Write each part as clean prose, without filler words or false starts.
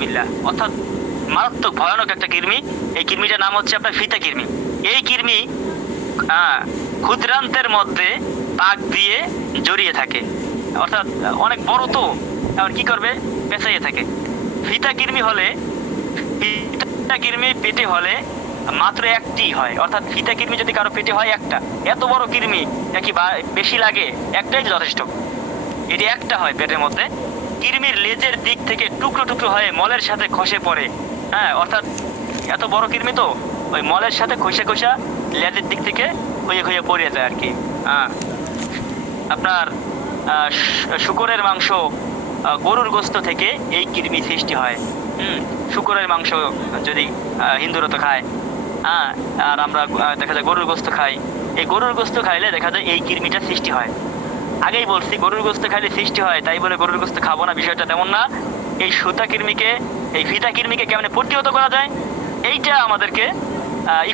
নাউজুবিল্লাহ, অর্থাৎ মারাত্মক ভয়ানক একটা কৃমি। এই কৃমিটার নাম হচ্ছে আপনার ফিতা কৃমি। এই কৃমি ক্ষুদ্রান্তের মধ্যে পাক দিয়ে জড়িয়ে থাকে, অর্থাৎ অনেক বড় তো, আবার কি করবে, পেঁচাইয়ে থাকে। ফিতা কৃমি হলে, ফিতা কৃমি পেটে হলে মাত্র একটি হয়, অর্থাৎ ফিতা কৃমি যদি কারো পেটে হয় একটা, এত বড় কৃমি নাকি বেশি লাগে, একটাই যথেষ্ট। এটি একটা হয় পেটের মধ্যে। কৃমির লেজের দিক থেকে টুকরো টুকরো হয়ে মলের সাথে খসে পড়ে। হ্যাঁ, অর্থাৎ এত বড় কৃমি তো ওই মলের সাথে খসে খসা লেজের দিক থেকে হয়ে হয়ে পড়ে যায় আর কি। হ্যাঁ, আপনার শুকরের মাংস, গরুর গোস্ত থেকে এই কৃমি সৃষ্টি হয়। শুকরের মাংস যদি হিন্দুরা তো খায়, হ্যাঁ, আর আমরা দেখা যায় গরুর গোস্ত খাই। এই গরুর গোস্ত খাইলে দেখা যায় এই কৃমিটা সৃষ্টি হয়। আগেই বলছি গরুর গোস্ত খাইলে সৃষ্টি হয়, তাই বলে গরুর গোস্ত খাবো না, বিষয়টা তেমন না। এই সুতা কৃমিকে, এই ফিতা কৃমিকে কেমনে প্রতিহত করা যায়, এইটা আমাদেরকে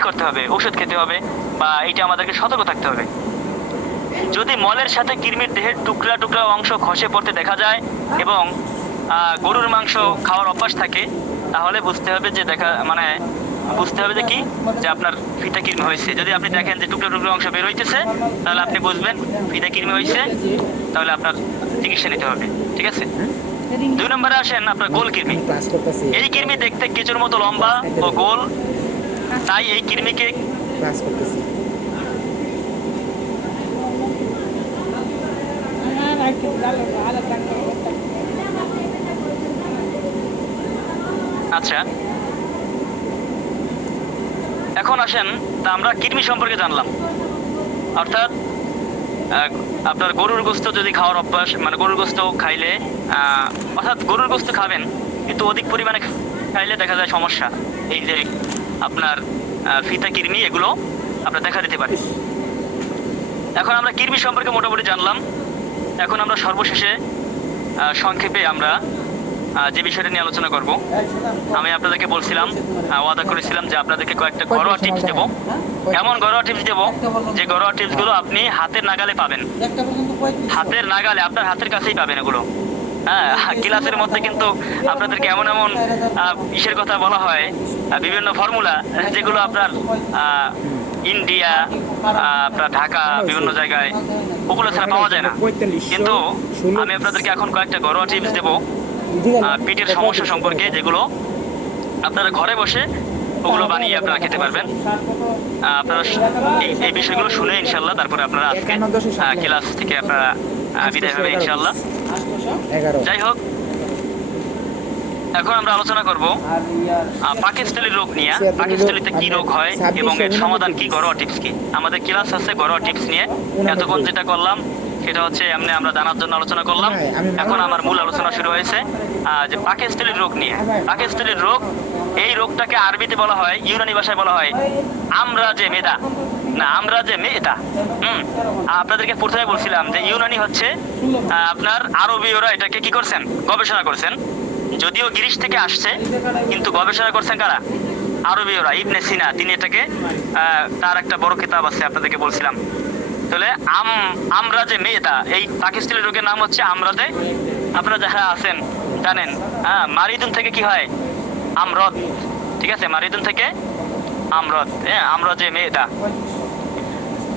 করতে হবে, ওষুধ খেতে হবে, বা এইটা আমাদেরকে সতর্ক থাকতে হবে। যদি মলের সাথে কৃমির দেহের টুকরা টুকরা অংশ খসে পড়তে দেখা যায় এবং গরুর মাংস খাওয়ার অভ্যাস থাকে, তাহলে বুঝতে হবে যে বুঝতে হবে যে কি, যে আপনার ফিতা কৃমি হয়েছে। যদি আপনি দেখেন যে টুকরো টুকরো অংশ বের হইতেছে, তাহলে আপনি বুঝবেন ফিতা কৃমি হয়েছে, তাহলে আপনার চিকিৎসা নিতে হবে। ঠিক আছে। 2 নম্বরে আসেন আপনার গোল কৃমি। এই কৃমি দেখতে কেঁচোর মতো লম্বা ও গোল, তাই এই কৃমিকে আচ্ছা, এখন আসেন, তা আমরা কৃমি সম্পর্কে জানলাম। অর্থাৎ আপনার গরুর গোস্ত যদি খাওয়ার অভ্যাস, গরুর গোস্ত খাইলে, অর্থাৎ গরুর গোস্ত খাবেন কিন্তু অধিক পরিমাণে খাইলে দেখা যায় সমস্যা, এই যে আপনার ফিতা কৃমি, এগুলো আপনার দেখা দিতে পারে। এখন আমরা কৃমি সম্পর্কে মোটামুটি জানলাম। এখন আমরা সর্বশেষে সংক্ষেপে আমরা যে বিষয়টা নিয়ে আলোচনা করব, আমি আপনাদেরকে বলছিলাম, ওয়াদা করেছিলাম যে আপনাদেরকে কয়েকটা ঘরোয়া টিপস দেবো। এমন ঘরোয়া টিপস দেবো যে ঘরোয়া টিপসগুলো আপনি হাতের নাগালে পাবেন, হাতের নাগালে, আপনার হাতের কাছেই পাবেন এগুলো। হ্যাঁ, ক্লাসের মধ্যে কিন্তু আপনাদেরকে এমন এমন ইসের কথা বলা হয়, বিভিন্ন ফর্মুলা, যেগুলো আপনার ইন্ডিয়া, আপনার ঢাকা, বিভিন্ন জায়গায় ওগুলো ছাড়া পাওয়া যায় না। কিন্তু আমি আপনাদেরকে এখন কয়েকটা ঘরোয়া টিপস দেবো পেটের সমস্যা সম্পর্কে, যেগুলো আপনারা ঘরে বসে ওগুলো বানিয়ে আপনারা খেতে পারবেন। আপনারা এই বিষয়গুলো শুনে ইনশাল্লাহ তারপরে আপনারা আজকে ক্লাস থেকে আপনারা বিদায় হবেন ইনশাল্লাহ। যাই হোক, এখন আমরা আলোচনা করব পাকস্থলী রোগ নিয়ে। পাকস্থলীতে কি রোগ হয় এবং এর সমাধান কি, ঘরোয়া টিপস কি। আমাদের ক্লাস আছে ঘরোয়া টিপস নিয়ে। এতক্ষণ যেটা করলাম সেটা হচ্ছে এমনি আমরা জানার জন্য আলোচনা করলাম। এখন আমার মূল আলোচনা শুরু হয়েছে যে পাকস্থলীর রোগ নিয়ে। পাকস্থলীর রোগ, এই রোগটাকে আরবিতে বলা হয়, ইউনানি ভাষায় বলা হয় আমরাজে মেদা, না আমরাজে মেদা। আপনাদেরকে প্রথমে বলছিলাম যে ইউনানি হচ্ছে আপনার, আরবীয়রা এটাকে কি করছেন, গবেষণা করছেন। যদিও গ্রিস থেকে আসছে, কিন্তু গবেষণা করছেন কারা, আরবীয়রা। ইবনে সিনা, তিনি এটাকে, তার একটা বড় কিতাব আছে, আপনাদেরকে বলছিলাম। তাহলে আমরাজে মেদা, এই পাকস্থলী রোগের নাম হচ্ছে আমরাজে। আপনারা যারা আছেন জানেন, মারিদুন থেকে কি হয়, আমরদ। ঠিক আছে, মারিদুন থেকে আমরদ, আমরাজে মেদা।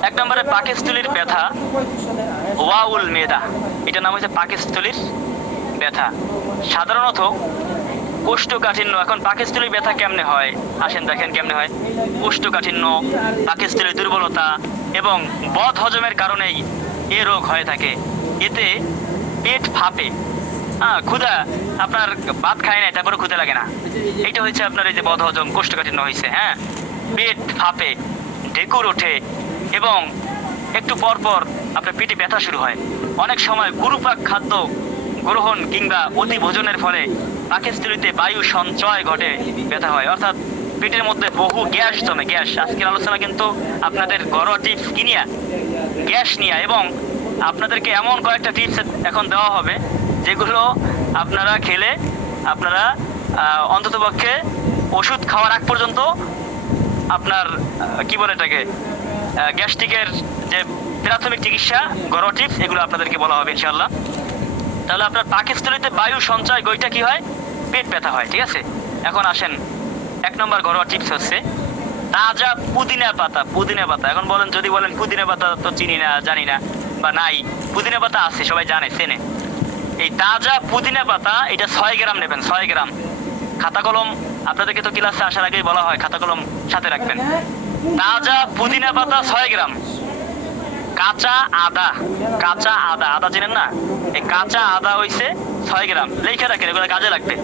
1 নম্বরে পাকস্থলীর ব্যথা, ওয়াউল মেদা, এটার নাম হচ্ছে পাকস্থলীর ব্যথা। সাধারণত কোষ্ঠকাঠিন্য। এখন পাকস্থলীর ব্যথা কেমনে হয়, আসেন দেখেন কেমনে হয়। কোষ্ঠকাঠিন্য, পাকস্থলীর দুর্বলতা এবং বদ হজমের কারণেই এ রোগ হয়ে থাকে। এতে পেট ফাঁপে, ক্ষুধা, আপনার ভাত খায় না তারপরে ক্ষুধা লাগে না, এইটা হচ্ছে আপনার এই যে বদ হজম, কোষ্ঠকাঠিন্য হয়েছে। হ্যাঁ, পেট ফাঁপে, ঢেকুর ওঠে এবং একটু পর পর আপনার পেটে ব্যথা শুরু হয়। অনেক সময় গুরুপাক খাদ্য গ্রহণ কিংবা অতি ভোজনের ফলে পাকস্থলীতে বায়ু সঞ্চয় ঘটে, ব্যথা হয়। অর্থাৎ পেটের মধ্যে বহু গ্যাস জমে, গ্যাস। আজকের আলোচনা কিন্তু আপনাদের ঘরোয়া টিপস কি নিয়ে, গ্যাস নিয়ে। এবং আপনাদেরকে এমন কয়েকটা টিপস এখন দেওয়া হবে যেগুলো আপনারা খেলে আপনারা অন্ততপক্ষে ওষুধ খাওয়ার আগ পর্যন্ত আপনার কি বলে এটাকে, গ্যাস্ট্রিকের যে প্রাথমিক চিকিৎসা, ঘরোয়া টিপস, এগুলো আপনাদেরকে বলা হবে ইনশাআল্লাহ। তাহলে আপনার পাকস্থলীতে বায়ু সঞ্চয় গইটা কি হয়, পেট ব্যথা হয়, ঠিক আছে। এখন আসেন 1 নম্বর ঘরোয়া টিপস হচ্ছে তাজা পুদিনা পাতা। পুদিনা পাতা, এখন বলেন, যদি বলেন পুদিনা পাতা তো চিনি না, জানি না বা নাই, পুদিনা পাতা আছে, সবাই জানে, চেনে। এই তাজা পুদিনা পাতা এটা 6 গ্রাম নেবেন, 6 গ্রাম। খাতা কলম, আপনাদেরকে তো ক্লাসে আসার আগেই বলা হয় খাতা কলম সাথে রাখবেন। তাজা পুদিনা পাতা 6 গ্রাম। কাঁচা আদা, কাঁচা আদা, আদা চেনেন না, এই কাঁচা আদা হইছে 6 গ্রাম। লেখা রাখেন, এগুলো কাজে লাগবে।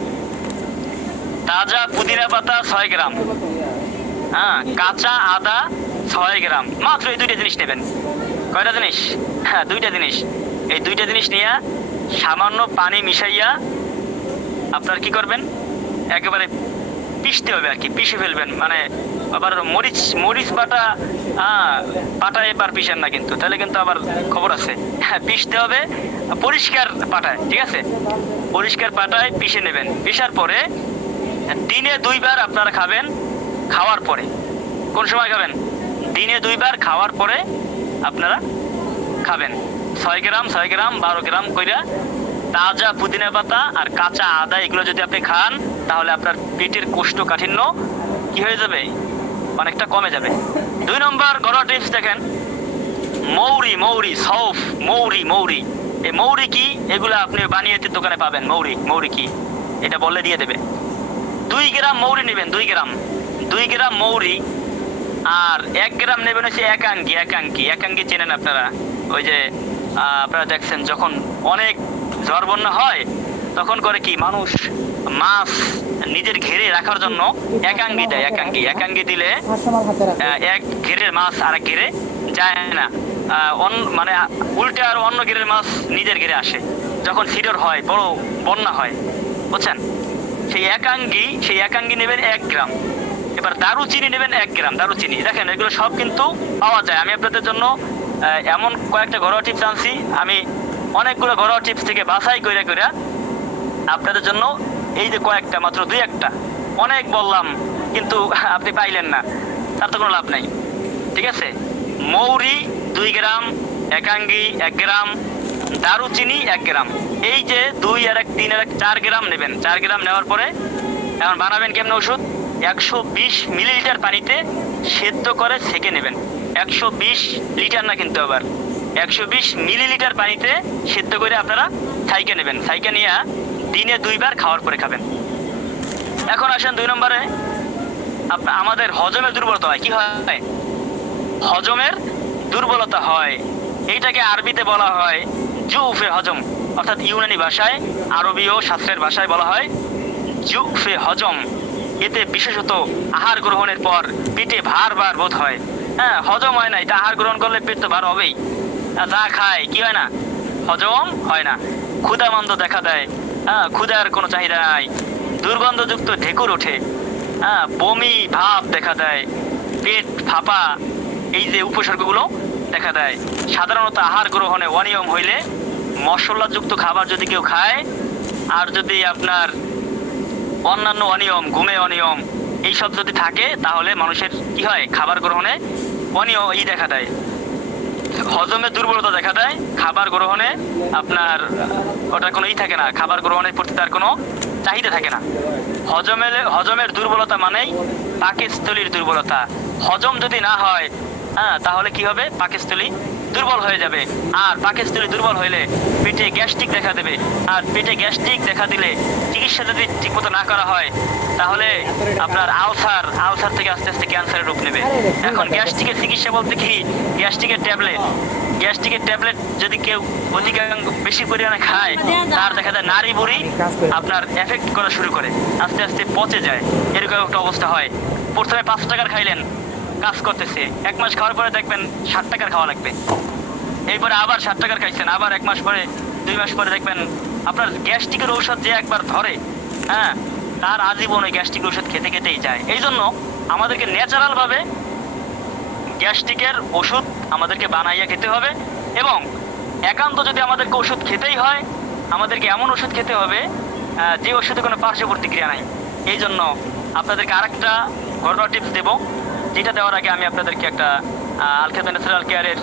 তাজা পুদিনা পাতা 6 গ্রাম, হ্যাঁ, কাঁচা আদা 6 গ্রাম। মাত্র এই 2টা জিনিস নেবেন। কয়টা জিনিস? হ্যাঁ, 2টা জিনিস। এই 2টা জিনিস নিয়ে সামান্য পানি মিশাইয়া আপনার কি করবেন, একেবারে পিষতে হবে আর কি, পিষে ফেলবেন। মানে আবার মরিচ বাটা, পাটায় এবার পিষেন না কিন্তু, তাহলে কিন্তু আবার খবর আছে। হ্যাঁ, পিষতে হবে পরিষ্কার পাটায়, ঠিক আছে। পরিষ্কার পাটায় পিষে নেবেন। পিষার পরে দিনে 2 বার আপনারা খাবেন। খাওয়ার পরে, কোন সময় খাবেন? দিনে 2 বার খাওয়ার পরে আপনারা খাবেন। 6 গ্রাম 6 গ্রাম 12 গ্রাম কইরা তাজা পুদিনা পাতা আর কাঁচা আদা, এগুলো যদি আপনি খান তাহলে আপনার পেটের কোষ্ঠকাঠিন্য কি হয়ে যাবে, অনেকটা কমে যাবে। 2 নম্বর ঘরোয়া টিপস দেখেন, মৌরি, মৌরি, সৌফ, মৌরি, মৌরি। এই মৌরি কি, এগুলো আপনি বানিয়েতে দোকানে পাবেন। মৌরি, মৌরি কি এটা বললে দিয়ে দেবে। 2 গ্রাম মৌরি নেবেন, 2 গ্রাম, 2 গ্রাম মৌরি। আর 1 গ্রাম নেবেন হচ্ছে একাঙ্গি। একাঙ্গি, একাঙ্গি চেনেন আপনারা? ওই যে আপনারা দেখছেন যখন অনেক ঝড় বন্যা হয় তখন করে কি মানুষ মাছ নিজের ঘেরে রাখার জন্য একাঙ্গি দেয়। একাঙ্গি, একাঙ্গি দিলে এক ঘেরের মাছ আরেক ঘেরে যায় না, মানে উল্টে আর অন্য ঘেরের মাছ নিজের ঘেরে আসে যখন সিডর হয়, বড় বন্যা হয়, বুঝছেন। সেই একাঙ্গি নেবেন 1 গ্রাম। এবার দারুচিনি নেবেন 1 গ্রাম। দারুচিনি, দেখেন এগুলো সব কিন্তু পাওয়া যায়। আমি আপনাদের জন্য এমন কয়েকটা ঘরোয়া টিপস আনছি, আমি অনেকগুলো ঘরোয়া টিপস থেকে বাছাই করে আপনাদের জন্য এই যে কয়েকটা, মাত্র 2-1টা, অনেক বললাম কিন্তু আপনি পাইলেন না, তার তো কোনো লাভ নাই, ঠিক আছে। মৌরি 2 গ্রাম, একাঙ্গি 1 গ্রাম, দারুচিনি 1 গ্রাম। এই যে 2 আর 1 3 আর 1 4 গ্রাম নেবেন। 4 গ্রাম নেওয়ার পরে এখন বানাবেন কেমন ওষুধ? 120 মিলিলিটার পানিতে সেদ্ধ করে ছেঁকে নেবেন। 120 লিটার না কিন্তু, আবার 120 মিলিলিটার পানিতে সেদ্ধ করে আপনারা ছাইকে নেবেন। ছাইকে নিয়ে দিনে 2 বার খাওয়ার পরে খাবেন। এখন আসেন 2 নম্বরে, আমাদের হজমের দুর্বলতা হয়। কি হয়? হজমের দুর্বলতা হয়। এইটাকে আরবিতে বলা হয় জুফে হজম, অর্থাৎ ইউনানি ভাষায়, আরবীয় শাস্ত্রের ভাষায় বলা হয় জুফে হজম। এতে বিশেষত আহার গ্রহণের পর পেটে ভার বোধ হয়। হ্যাঁ, হজম হয় না, এটা আহার গ্রহণ করলে পেট তো ভার হবেই। যা খায় কি হয় না, হজম হয় না। ক্ষুধামন্দ দেখা দেয়, হ্যাঁ, ক্ষুধার কোনো চাহিদা নাই। দুর্গন্ধযুক্ত ঢেকুর ওঠে, হ্যাঁ, বমি ভাব দেখা দেয়, পেট ফাঁপা, এই যে উপসর্গগুলো দেখা দেয়। সাধারণত আহার গ্রহণে অনিয়ম হইলে, মশলাযুক্ত খাবার যদি কেউ খায়, আর যদি আপনার অন্যান্য অনিয়ম, ঘুমে অনিয়ম, এইসব যদি থাকে, তাহলে মানুষের কি হয়, খাবার গ্রহণে অনিয়ম দেখা দেয়, হজমে দুর্বলতা দেখা দেয়। খাবার গ্রহণে আপনার ওটা কোনো থাকে না, খাবার গ্রহণের প্রতি তার কোনো চাহিদা থাকে না। হজমের দুর্বলতা মানেই পাকস্থলীর দুর্বলতা। হজম যদি না হয়, হ্যাঁ, তাহলে কি হবে, পাকস্থলী দুর্বল হয়ে যাবে। আর পাকস্থলী দুর্বল হইলে পেটে গ্যাস্ট্রিক দেখা দেবে। আর পেটে গ্যাস্ট্রিক দেখা দিলে চিকিৎসা যদি ঠিকমতো না করা হয়, তাহলে আপনার আলসার থেকে আস্তে আস্তে ক্যান্সারের রূপ নেবে। এখন গ্যাস্ট্রিকের চিকিৎসা বলতে কি, গ্যাস্ট্রিকের ট্যাবলেট যদি কেউ অধিকাংশ বেশি পরিমাণে খায়, তার দেখা যায় নাড়ি বুড়ি আপনার এফেক্ট করা শুরু করে, আস্তে আস্তে পচে যায়, এরকম একটা অবস্থা হয়। প্রথমে 5 টাকার খাইলেন, কাজ করতেছে, 1 মাস খাওয়ার পরে দেখবেন 60 টাকার খাওয়া লাগবে। এরপরে আবার 60 টাকার খাইছেন, আবার 1 মাস পরে, 2 মাস পরে দেখবেন আপনার গ্যাস্ট্রিকের ঔষধ যে একবার ধরে, হ্যাঁ, তার আজীবন ওই গ্যাস্ট্রিক ওষুধ খেতে খেতেই যায়। এই জন্য আমাদেরকে ন্যাচারাল ভাবে গ্যাস্ট্রিকের ওষুধ আমাদেরকে বানাইয়া খেতে হবে। এবং একান্ত যদি আমাদেরকে ওষুধ খেতেই হয়, আমাদেরকে এমন ওষুধ খেতে হবে যে ওষুধে কোনো পার্শ্ব প্রতিক্রিয়া নাই। এই জন্য আপনাদেরকে আরেকটা ঘরোয়া টিপস দেবো, যেটা দেওয়ার আগে আমি আপনাদেরকে একটা আল খেদমা ন্যাচারাল কেয়ারের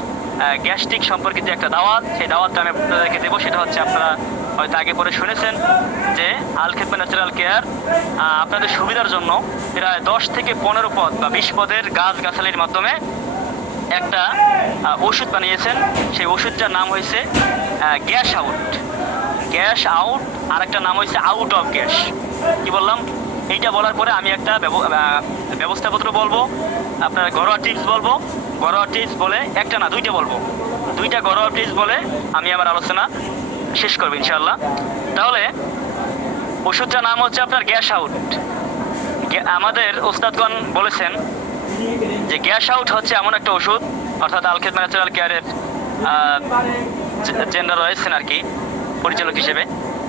গ্যাস্ট্রিক সম্পর্কিত একটা দাওয়াত, সেই দাওয়াতটা আমি আপনাদেরকে দেবো। সেটা হচ্ছে আপনারা হয়তো আগে পরে শুনেছেন যে আল খেদমা ন্যাচারাল কেয়ার আপনাদের সুবিধার জন্য প্রায় 10 থেকে 15 পদ বা 20 পদের গাছগাছালির মাধ্যমে একটা ওষুধ বানিয়েছেন। সেই ওষুধটার নাম হয়েছে গ্যাস আউট, আর একটা নাম হয়েছে আউট অফ গ্যাস। কি বললাম? এইটা বলার পরে আমি একটা ব্যবস্থাপত্র বলবো, আপনার ঘরোয়া টিপস বলবো। ঘরোয়া টিপস বলে একটা না দুইটা বলবো, দুইটা ঘরোয়া টিপস বলে আমি আমার আলোচনা শেষ করবো ইনশাআল্লাহ। তাহলে ওষুধটার নাম হচ্ছে আপনার গ্যাস আউট। আমাদের ওস্তাদগণ বলেছেন যে গ্যাস আউট হচ্ছে এমন একটা ওষুধ, অর্থাৎ আল খেদমা ন্যাচারাল কেয়ারের জেন্ডার রয়েছেন আর কি পরিচালক হিসেবে,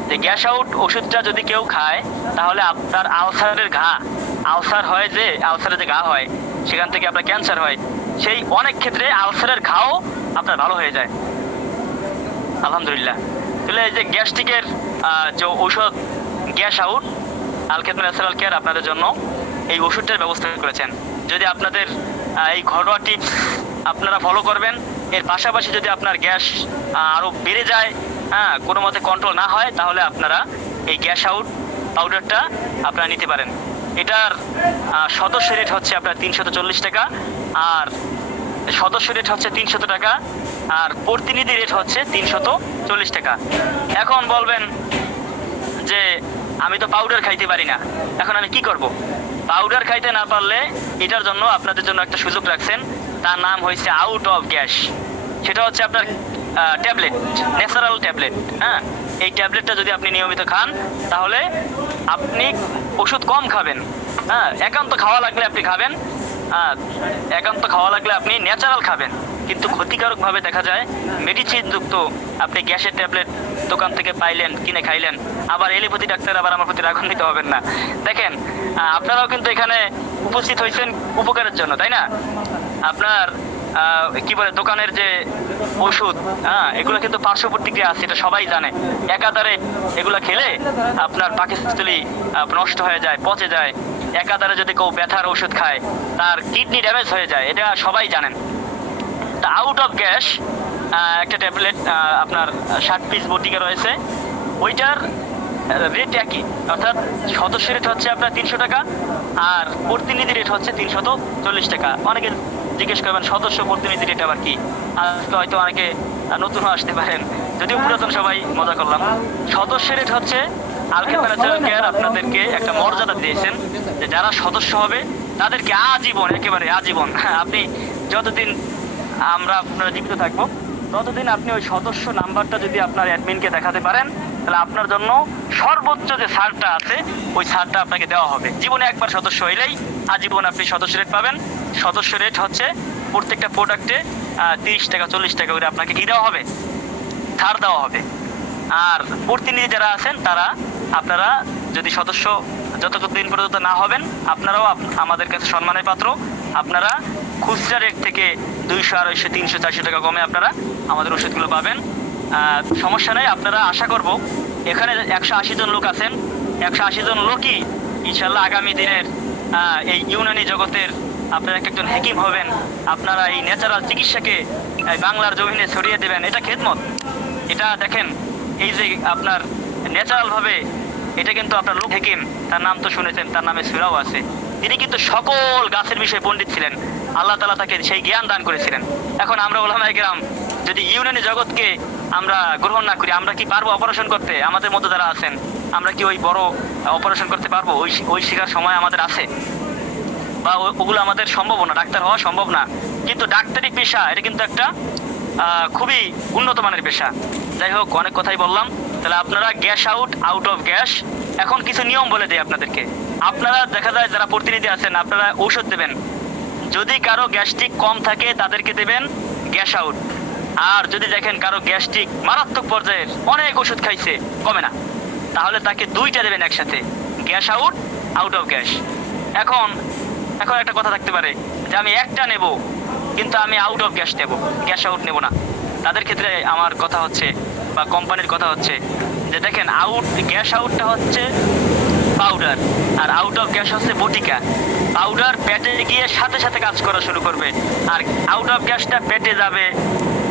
যে গ্যাস আউট ওষুধটা যদি কেউ খায় তাহলে আপনার আলসার হয়, যে আলসারের যে ঘা হয় সেখান থেকে আপনার ক্যান্সার হয়, সেই অনেক ক্ষেত্রে আলসারের ঘাও আপনার ভালো হয়ে যায় আলহামদুলিল্লাহ। তাহলে এই যে গ্যাস্ট্রিকের যে ঔষধ গ্যাস আউট, আল খেদমা ন্যাচারাল কেয়ার আপনাদের জন্য এই ওষুধটার ব্যবস্থা করেছেন। যদি আপনাদের এই ঘরোয়া টিপস আপনারা ফলো করবেন, এর পাশাপাশি যদি আপনার গ্যাস আরও বেড়ে যায়, কোনো মতে কন্ট্রোল না হয়, তাহলে আপনারা এই গ্যাস আউট পাউডারটা আপনারা নিতে পারেন। এটার সদস্য রেট হচ্ছে আপনার 340 টাকা, আর সদস্য রেট হচ্ছে 300 টাকা, আর প্রতিনিধি রেট হচ্ছে 340 টাকা। এখন বলবেন যে আমি তো পাউডার খাইতে পারি না, এখন আমি কি করব? পাউডার খাইতে না পারলে এটার জন্য আপনাদের জন্য একটা সুযোগ রাখছেন, তার নাম হয়েছে আউট অফ গ্যাস। সেটা হচ্ছে আপনার ট্যাবলেট, ন্যাচারাল ট্যাবলেট। এই ট্যাবলেটটা যদি আপনি নিয়মিত খান তাহলে আপনি ওষুধ কম খাবেন। একান্ত খাওয়া লাগলে আপনি খাবেন, একান্ত খাওয়া লাগলে আপনি ন্যাচারাল খাবেন, কিন্তু ক্ষতিকারকভাবে দেখা যায় মেডিসিন যুক্ত আপনি গ্যাসের ট্যাবলেট দোকান থেকে পাইলেন, কিনে খাইলেন। আবার এলিপতি ডাক্তার আবার আমার প্রতি রাগান্বিত হবেন না। দেখেন, আপনারাও কিন্তু এখানে উপস্থিত হয়েছেন উপকারের জন্য, তাই না? আপনার কি বলে দোকানের যে ওষুধ, এগুলো কিন্তু পার্শ্ব প্রতিক্রিয়া আছে, এটা সবাই জানে। একাধারে এগুলো খেলে আপনার পাকস্থলী নষ্ট হয়ে যায়, পচে যায়। একাধারে যদি কেউ ব্যথার ওষুধ খায় তার কিডনি ড্যামেজ হয়ে যায়, এটা সবাই জানেন। তা আউট অফ গ্যাস একটা ট্যাবলেট আপনার 60 পিস বটিকা রয়েছে, ওইটার রেট একই, অর্থাৎ সদস্য রেট হচ্ছে আপনার 300 টাকা, আর প্রতিনিধি রেট হচ্ছে 340 টাকা। অনেকে জিজ্ঞেস করবেন সদস্য প্রতিনিধি রেট আবার কি? আজকে হয়তো অনেকে নতুন আসতে পারেন, যদিও পুরাতন সবাই মজা করলাম। সদস্য রেট হচ্ছে আল খেদমা ন্যাচারাল কেয়ার আপনাদেরকে একটা মর্যাদা দিয়েছেন যে যারা সদস্য হবে তাদেরকে আজীবন, একেবারে আজীবন, আপনি যতদিন আমরা আপনারা জীবিত থাকবো ততদিন আপনি ওই সদস্য নাম্বারটা যদি আপনার অ্যাডমিনকে দেখাতে পারেন তাহলে আপনার জন্য সর্বোচ্চ যে ছাড়টা আছে ওই ছাড়টা আপনাকে দেওয়া হবে। জীবনে একবার সদস্য হইলেই আজীবন আপনি সদস্য রেট পাবেন। সদস্য রেট হচ্ছে প্রত্যেকটা প্রোডাক্টে 30 টাকা 40 টাকা করে আপনাকে কি দেওয়া হবে? ছাড় দেওয়া হবে। আর প্রতিনিধি যারা আছেন তারা, আপনারা যদি সদস্য যতদিন পর্যন্ত না হবেন আপনারাও আমাদের কাছে সম্মানের পাত্র। আপনারা খুচরা রেট থেকে 200, 250, 300, 400 টাকা কমে আপনারা আমাদের ওষুধগুলো পাবেন। সমস্যা নেই। আপনারা আশা করব এখানে 180 জন লোক আছেন, 180 জন লোকই ইনশাল্লাহ আগামী দিনের এই ইউনানি জগতের আপনারা একজন হাকিম হবেন। আপনারা এই ন্যাচারাল চিকিৎসাকে বাংলার জমিনে ছড়িয়ে দেবেন। এটা খেদমত। এটা দেখেন, এই যে আপনার ন্যাচারাল ভাবে, এটা কিন্তু আপনার লোক হাকিম, তার নাম তো শুনেছেন, তার নামে সূরাও আছে। তিনি কিন্তু সকল গাছের বিষয়ে পণ্ডিত ছিলেন। আল্লাহ তাআলা তাকে সেই জ্ঞান দান করেছিলেন। এখন আমরা উলামায়ে কেরাম যদি ইউনানি জগৎকে আমরা গ্রহণ না করি, আমরা কি পারবো অপারেশন করতে? আমাদের মধ্যে যারা আছেন আমরা কি ওই বড় অপারেশন করতে পারবো? ওই শিকার সময় আমাদের আছে, বা ওগুলো আমাদের সম্ভব না, ডাক্তার হওয়া সম্ভব না। কিন্তু ডাক্তারি পেশা এটা কিন্তু একটা খুবই উন্নত মানের পেশা। যাই হোক, অনেক কথাই বললাম। তাহলে আপনারা গ্যাস আউট অফ গ্যাস। এখন কিছু নিয়ম বলে দিই আপনাদেরকে। আপনারা দেখা যায় যারা প্রতিনিধি আছেন আপনারা ঔষধ দেবেন, যদি কারো গ্যাস্ট্রিক কম থাকে তাদেরকে দেবেন গ্যাস আউট। আর যদি দেখেন কারো গ্যাস্ট্রিক মারাত্মক পর্যায়ের, অনেক ওষুধ খাইছে কমে না, তাহলে তাকে দুইটা দেবেন একসাথে, গ্যাস আউট অফ গ্যাস। এখন একটা কথা থাকতে পারে যে আমি একটা নেব কিন্তু আমি আউট অফ গ্যাস নেব, গ্যাস আউট নেব না। তাদের ক্ষেত্রে আমার কথা হচ্ছে বা কোম্পানির কথা হচ্ছে যে দেখেন, গ্যাস আউটটা হচ্ছে পাউডার, আর আউট অফ গ্যাস হচ্ছে বটিকা। পাউডার পেটে গিয়ে সাথে সাথে কাজ করা শুরু করবে, আর আউট অফ গ্যাসটা পেটে যাবে,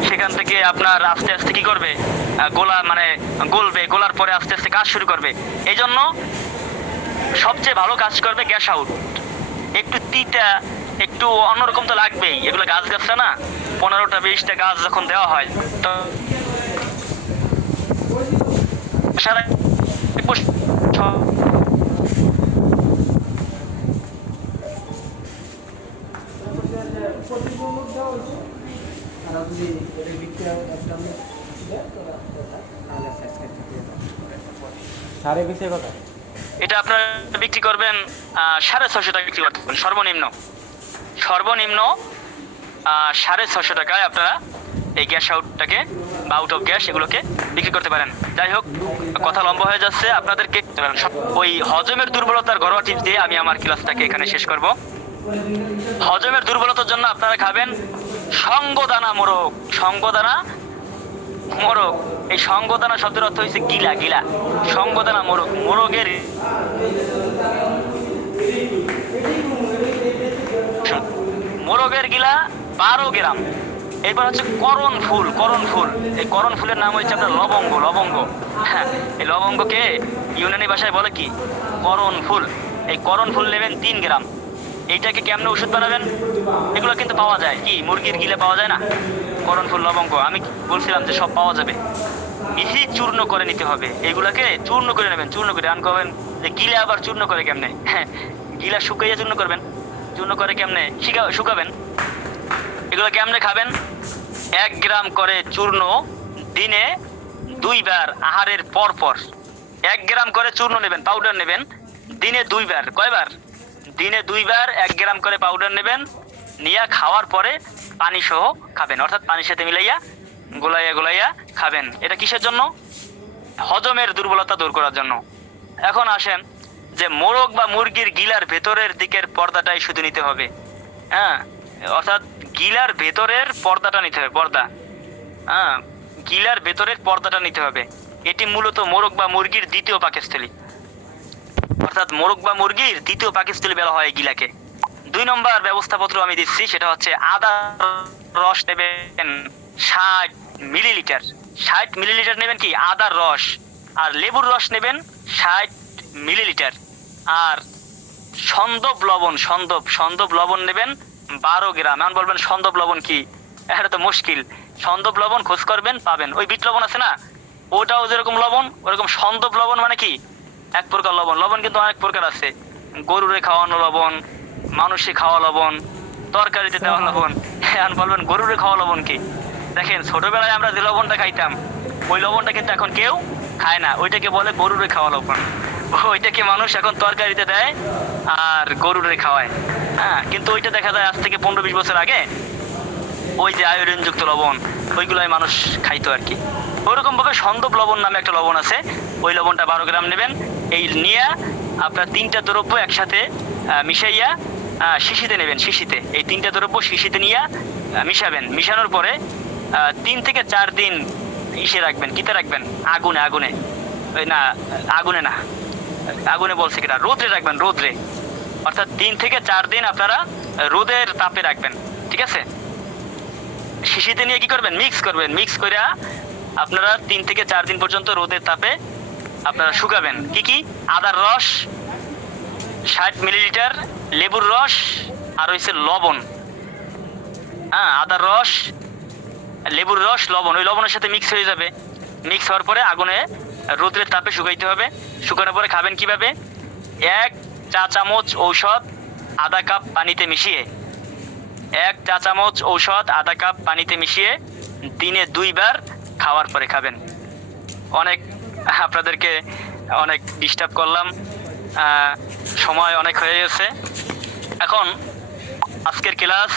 সেখান থেকে আপনার আস্তে আস্তে কি করবে, গোলা মানে গলবে, গোলার পরে আস্তে আস্তে কাজ শুরু করবে। এই জন্য সবচেয়ে ভালো কাজ করবে গ্যাস আউট। একটু তিতা, একটু অন্যরকম তো লাগবেই, এগুলো গাছ গাছটা না, 15টা 20টা গাছ যখন দেওয়া হয় তো সারা এটা আপনার বিক্রি করবেন 650 টাকা বিক্রি করতে পারবেন সর্বনিম্ন। সর্বনিম্ন 650 টাকায় আপনারা এই গ্যাস আউটটাকে বা আউট অফ গ্যাস এগুলোকে বিক্রি করতে পারেন। যাই হোক, কথা লম্বা হয়ে যাচ্ছে, আপনাদেরকে ওই হজমের দুর্বলতার ঘরোয়া টিপস দিয়ে আমি আমার ক্লাসটাকে এখানে শেষ করব। হজমের দুর্বলতার জন্য আপনারা খাবেন সঙ্গদানা মোরগ। সঙ্গদানা মোরগ, এই সঙ্গদানা শব্দের অর্থ হচ্ছে গিলা। গিলা, সঙ্গদানা মোরগ, মোরগের মোরগের গিলা 12 গ্রাম। এবার হচ্ছে করণ ফুল। করণ ফুল, এই করণ ফুলের নাম হচ্ছে আপনার লবঙ্গ। লবঙ্গ, হ্যাঁ, এই লবঙ্গকে ইউনানি ভাষায় বলে কি, করণ ফুল। এই করণ ফুল নেবেন 3 গ্রাম। এইটাকে কেমনে ওষুধ বানাবেন, এগুলো কিন্তু পাওয়া যায়, কি মুরগির গিলে পাওয়া যায় না, করণ ফুল লবঙ্গ আমি বলছিলাম যে সব পাওয়া যাবে। মিহি চূর্ণ করে নিতে হবে, এগুলাকে চূর্ণ করে নেবেন। চূর্ণ করে আনবেন যে গিলে আবার চূর্ণ করে কেমনে, হ্যাঁ, গিলা শুকাইয়া চূর্ণ করবেন। চূর্ণ করে কেমনে শুকাবেন, এগুলো কেমনে খাবেন, 1 গ্রাম করে চূর্ণ দিনে 2 বার আহারের পর পর। 1 গ্রাম করে চূর্ণ নেবেন, পাউডার নেবেন, দিনে 2 বার। কয়বার? দিনে 2 বার 1 গ্রাম করে পাউডার নেবেন, নিয়ে খাওয়ার পরে পানি সহ খাবেন, অর্থাৎ পানির সাথে মিলাইয়া গোলাইয়া গোলাইয়া খাবেন। এটা কিসের জন্য? হজমের দুর্বলতা দূর করার জন্য। এখন আসেন যে মোরগ বা মুরগির গিলার ভেতরের দিকের পর্দাটাই শুধু নিতে হবে, হ্যাঁ, অর্থাৎ গিলার ভেতরের পর্দাটা নিতে হবে, পর্দা, হ্যাঁ, গিলার ভেতরের পর্দাটা নিতে হবে। এটি মূলত মোরগ বা মুরগির দ্বিতীয় পাকস্থলী, অর্থাৎ মোরগ বা মুরগির দ্বিতীয় পাকস্থলী বলা হয় গিলাকে। 2 নম্বর ব্যবস্থাপত্র আমি দিচ্ছি, সেটা হচ্ছে আদার রস নেবেন 60 মিলিলিটার। 60 মিলিলিটার নেবেন কি আদার রস, আর লেবুর রস নেবেন 60 মিলিলিটার। আর সন্দব লবণ, সন্দব লবণ নেবেন 12 গ্রাম। এখন বলবেন সন্দব লবণ কি, এটা তো মুশকিল। সন্দব লবণ খোঁজ করবেন, পাবেন। ওই বিট লবণ আছে না, ওটাও যেরকম লবণ, ওরকম সন্দব লবণ মানে কি এক প্রকার লবণ। লবণ কিন্তু অনেক প্রকার আছে, গরুরে খাওয়ানো লবণ, মানুষে খাওয়া লবণ, তরকারিতে দেওয়া লবণ। এখন বলবেন গরুরে খাওয়া লবণ কি, দেখেন ছোটবেলায় আমরা যে লবণটা খাইতাম ওই লবণটা কিন্তু এখন কেউ খায় না, ওইটাকে বলে গরুরে খাওয়া লবণ। ওইটাকে মানুষ এখন তরকারিতে দেয় আর গরুরে খাওয়ায়, হ্যাঁ, কিন্তু ওইটা দেখা যায় আজ থেকে 15-20 বছর আগে ওই যে আয়োডিনযুক্ত লবণ ওইগুলোই মানুষ খাইতো আর কি। ওরকম ভাবে সন্দব লবণ নামে একটা লবণ আছে, ওই লবণটা 12 গ্রাম নেবেন। এই নিয়ে আপনার 3টা দ্রব্য একসাথে মিশাইয়া শিশিতে নেবেন। শিশিতে এই 3টা দ্রব্য শিশিতে নিয়ে মিশাবেন। মিশানোর পরে 3 থেকে 4 দিন ইসে রাখবেন। কিতে রাখবেন? আগুনে। আগুনে ওই না, আগুনে না, আগুনে বলছে কিনা, রোদ্রে রাখবেন, রোদ্রে। অর্থাৎ 3 থেকে 4 দিন আপনারা রোদের তাপে রাখবেন, ঠিক আছে। শিশিতে নিয়ে কি করবেন? মিক্স করবেন। মিক্স করে আপনারা 3 থেকে 4 দিন পর্যন্ত রোদের তাপে আপনারা শুকাবেন। কি কি? আদার রস 60 মিলিলিটার, লেবুর রস, আর হচ্ছে লবণ, হ্যাঁ, আদার রস, লেবুর রস, লবণ, ওই লবণের সাথে মিক্স হয়ে যাবে। মিক্স হওয়ার পরে আগুনে রোদ্রের তাপে শুকাইতে হবে। শুকানোর পরে খাবেন কিভাবে? 1 চা চামচ ঔষধ আধা কাপ পানিতে মিশিয়ে, 1 চা চামচ ঔষধ আধা কাপ পানিতে মিশিয়ে দিনে 2 বার খাওয়ার পরে খাবেন। অনেক আপনাদেরকে অনেক ডিস্টার্ব করলাম, সময় অনেক হয়ে গেছে। এখন আজকের ক্লাস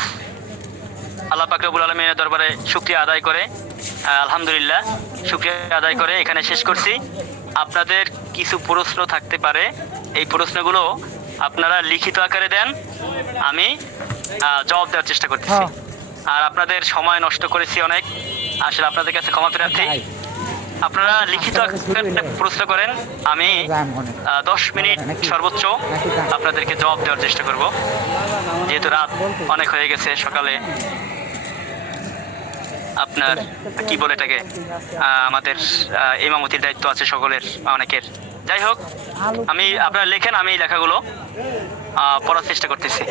আল্লাহ পাক রব্বুল আলামিনের দরবারে শুকরিয়া আদায় করে, আলহামদুলিল্লাহ শুকরিয়া আদায় করে এখানে শেষ করছি। আপনাদের কিছু প্রশ্ন থাকতে পারে, এই প্রশ্নগুলো আপনারা লিখিত আকারে দেন, আমি জবাব দেওয়ার চেষ্টা করতেছি। আর আপনাদের সময় নষ্ট করেছি অনেক, আসলে আপনাদের কাছে ক্ষমা প্রার্থী। আপনারা লিখিত প্রশ্ন করেন, আমি 10 মিনিট সর্বোচ্চ আপনাদেরকে জবাব দেওয়ার চেষ্টা করব, যেহেতু রাত অনেক হয়ে গেছে, সকালে আপনার কি বলে এটাকে আমাদের ইমামতির দায়িত্ব আছে সকলের অনেকের। যাই হোক, আমি আপনারা লেখেন, আমি এই লেখাগুলো পড়ার চেষ্টা করতেছি।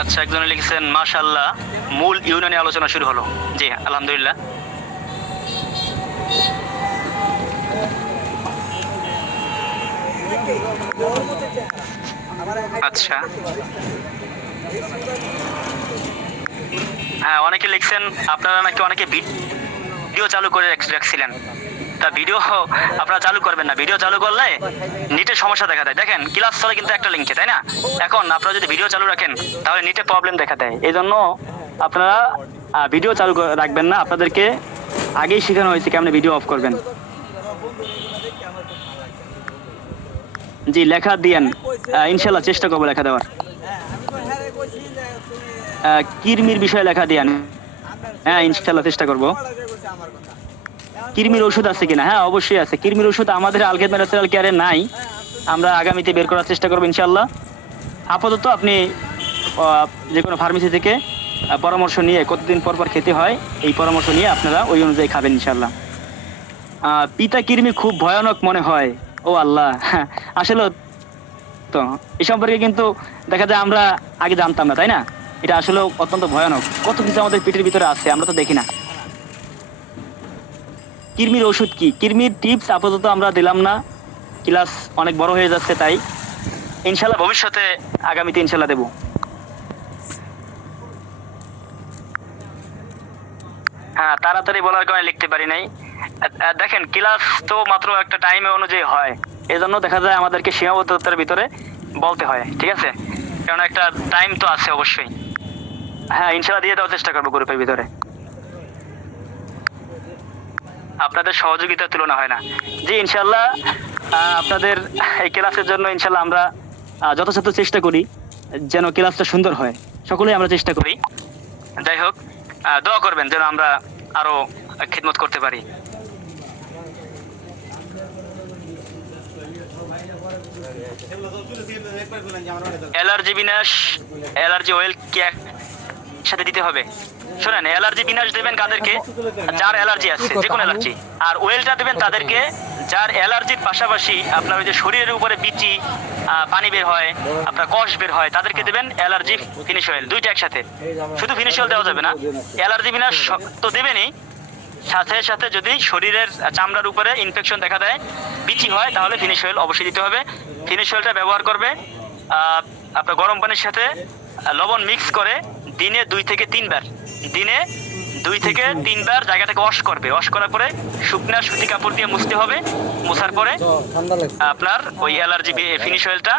আচ্ছা, একজনে লিখেছেন মাশাআল্লাহ মূল ইউনিয়নে আলোচনা শুরু হলো। জি আলহামদুলিল্লাহ। আচ্ছা, হ্যাঁ অনেকে লিখছেন আপনারা নাকি অনেকে ভিডিও চালু করে রাখছিলেন। তা ভিডিও আপনারা চালু করবেন না, ভিডিও চালু করলে নেটের সমস্যা দেখা দেয়। দেখেন ক্লাস চলে কিন্তু একটা লিঙ্কে, তাই না? এখন আপনারা যদি ভিডিও চালু রাখেন তাহলে নেটে প্রবলেম দেখা দেয়। এই জন্য আপনারা ভিডিও চালু রাখবেন না, আপনাদেরকে আগেই শেখানো হয়েছে কেমন ভিডিও অফ করবেন। জি লেখা দিয়েন, ইনশাল্লাহ চেষ্টা করবো লেখা দেওয়ার। কিরমির বিষয়ে লেখা দিয়েন, হ্যাঁ ইনশাল্লাহ চেষ্টা করবো। কিরমির ওষুধ আছে কিনা? হ্যাঁ অবশ্যই আছে। কিরমির ওষুধ আমাদের আলকেদ মেডিকেল কেয়ারে নাই, আমরা আগামীতে বের করার চেষ্টা করবো ইনশাল্লাহ। আপাতত আপনি যে কোনো ফার্মেসি থেকে পরামর্শ নিয়ে কতদিন পর পর খেতে হয় এই পরামর্শ নিয়ে আপনারা ওই অনুযায়ী খাবেন ইনশাল্লাহ। পিতা কৃমি খুব ভয়ানক মনে হয়। ও আল্লাহ, আসলে তো এই সম্পর্কে কিন্তু দেখা যায় আমরা আগে জানতাম না, তাই না? এটা আসলে অত্যন্ত ভয়ানক, কত কিছু আমাদের পেটের ভিতরে আছে আমরা তো দেখি না। কৃমির ওষুধ কি? কৃমির টিপস আপাতত আমরা দিলাম না, ক্লাস অনেক বড় হয়ে যাচ্ছে, তাই ইনশাল্লাহ ভবিষ্যতে আগামীতে ইনশাল্লাহ দেবো। হ্যাঁ তাড়াতাড়ি বলার কারণে লিখতে পারি নাই। দেখেন ক্লাস তো মাত্র একটা টাইমে অনুযায়ী হয়, এজন্য দেখা যায় আমাদেরকে সীমাবদ্ধতার ভিতরে বলতে হয়, ঠিক আছে? কারণ একটা টাইম তো আছে অবশ্যই। হ্যাঁ ইনশাল্লাহ দিয়ে দেওয়ার চেষ্টা করবো গ্রুপের ভিতরে, আপনাদের সহযোগিতার তুলনা হয় না। জি ইনশাল্লাহ আপনাদের এই ক্লাসের জন্য ইনশাল্লাহ আমরা যথাযথ চেষ্টা করি যেন ক্লাসটা সুন্দর হয়, সকলেই আমরা চেষ্টা করি। যাই হোক, দোয়া করবেন যেন আমরা আরো খিদমত করতে পারি। অ্যালার্জি বিনাশ, অ্যালার্জি অয়েল কি একসাথে দিতে হবে? শোনেন, অ্যালার্জি বিনাশ দেবেন কাদেরকে? যার অ্যালার্জি আছে, যে কোনো অ্যালার্জি। আর অয়েলটা দেবেন তাদেরকে যার অ্যালার্জির পাশাপাশি আপনার ওই যে শরীরের উপরে বিচি পানি বের হয়, আপনার কষ বের হয়, তাদেরকে দেবেন অ্যালার্জি ফিনিশ অয়েল। দুইটা একসাথে, শুধু ফিনিশ অয়েল দেওয়া যাবে না। অ্যালার্জি বিনাশ তো দেবেনই, সাথে সাথে যদি শরীরের চামড়ার উপরে ইনফেকশন দেখা দেয়, বিচি হয়, তাহলে ফিনিশ অয়েল অবশ্যই দিতে হবে। ফিনিশ অয়েলটা ব্যবহার করবে আপনার গরম পানির সাথে লবণ মিক্স করে দিনে 2 থেকে 3 বার, দিনে 2 থেকে 3 বার জায়গাটাকে ওয়াশ করবে। ওয়াশ করার পরে শুকনা সুতি কাপড় দিয়ে মুছতে হবে। মোছার পরে আপনার ওই অ্যালার্জি ফিনিশ অয়েলটা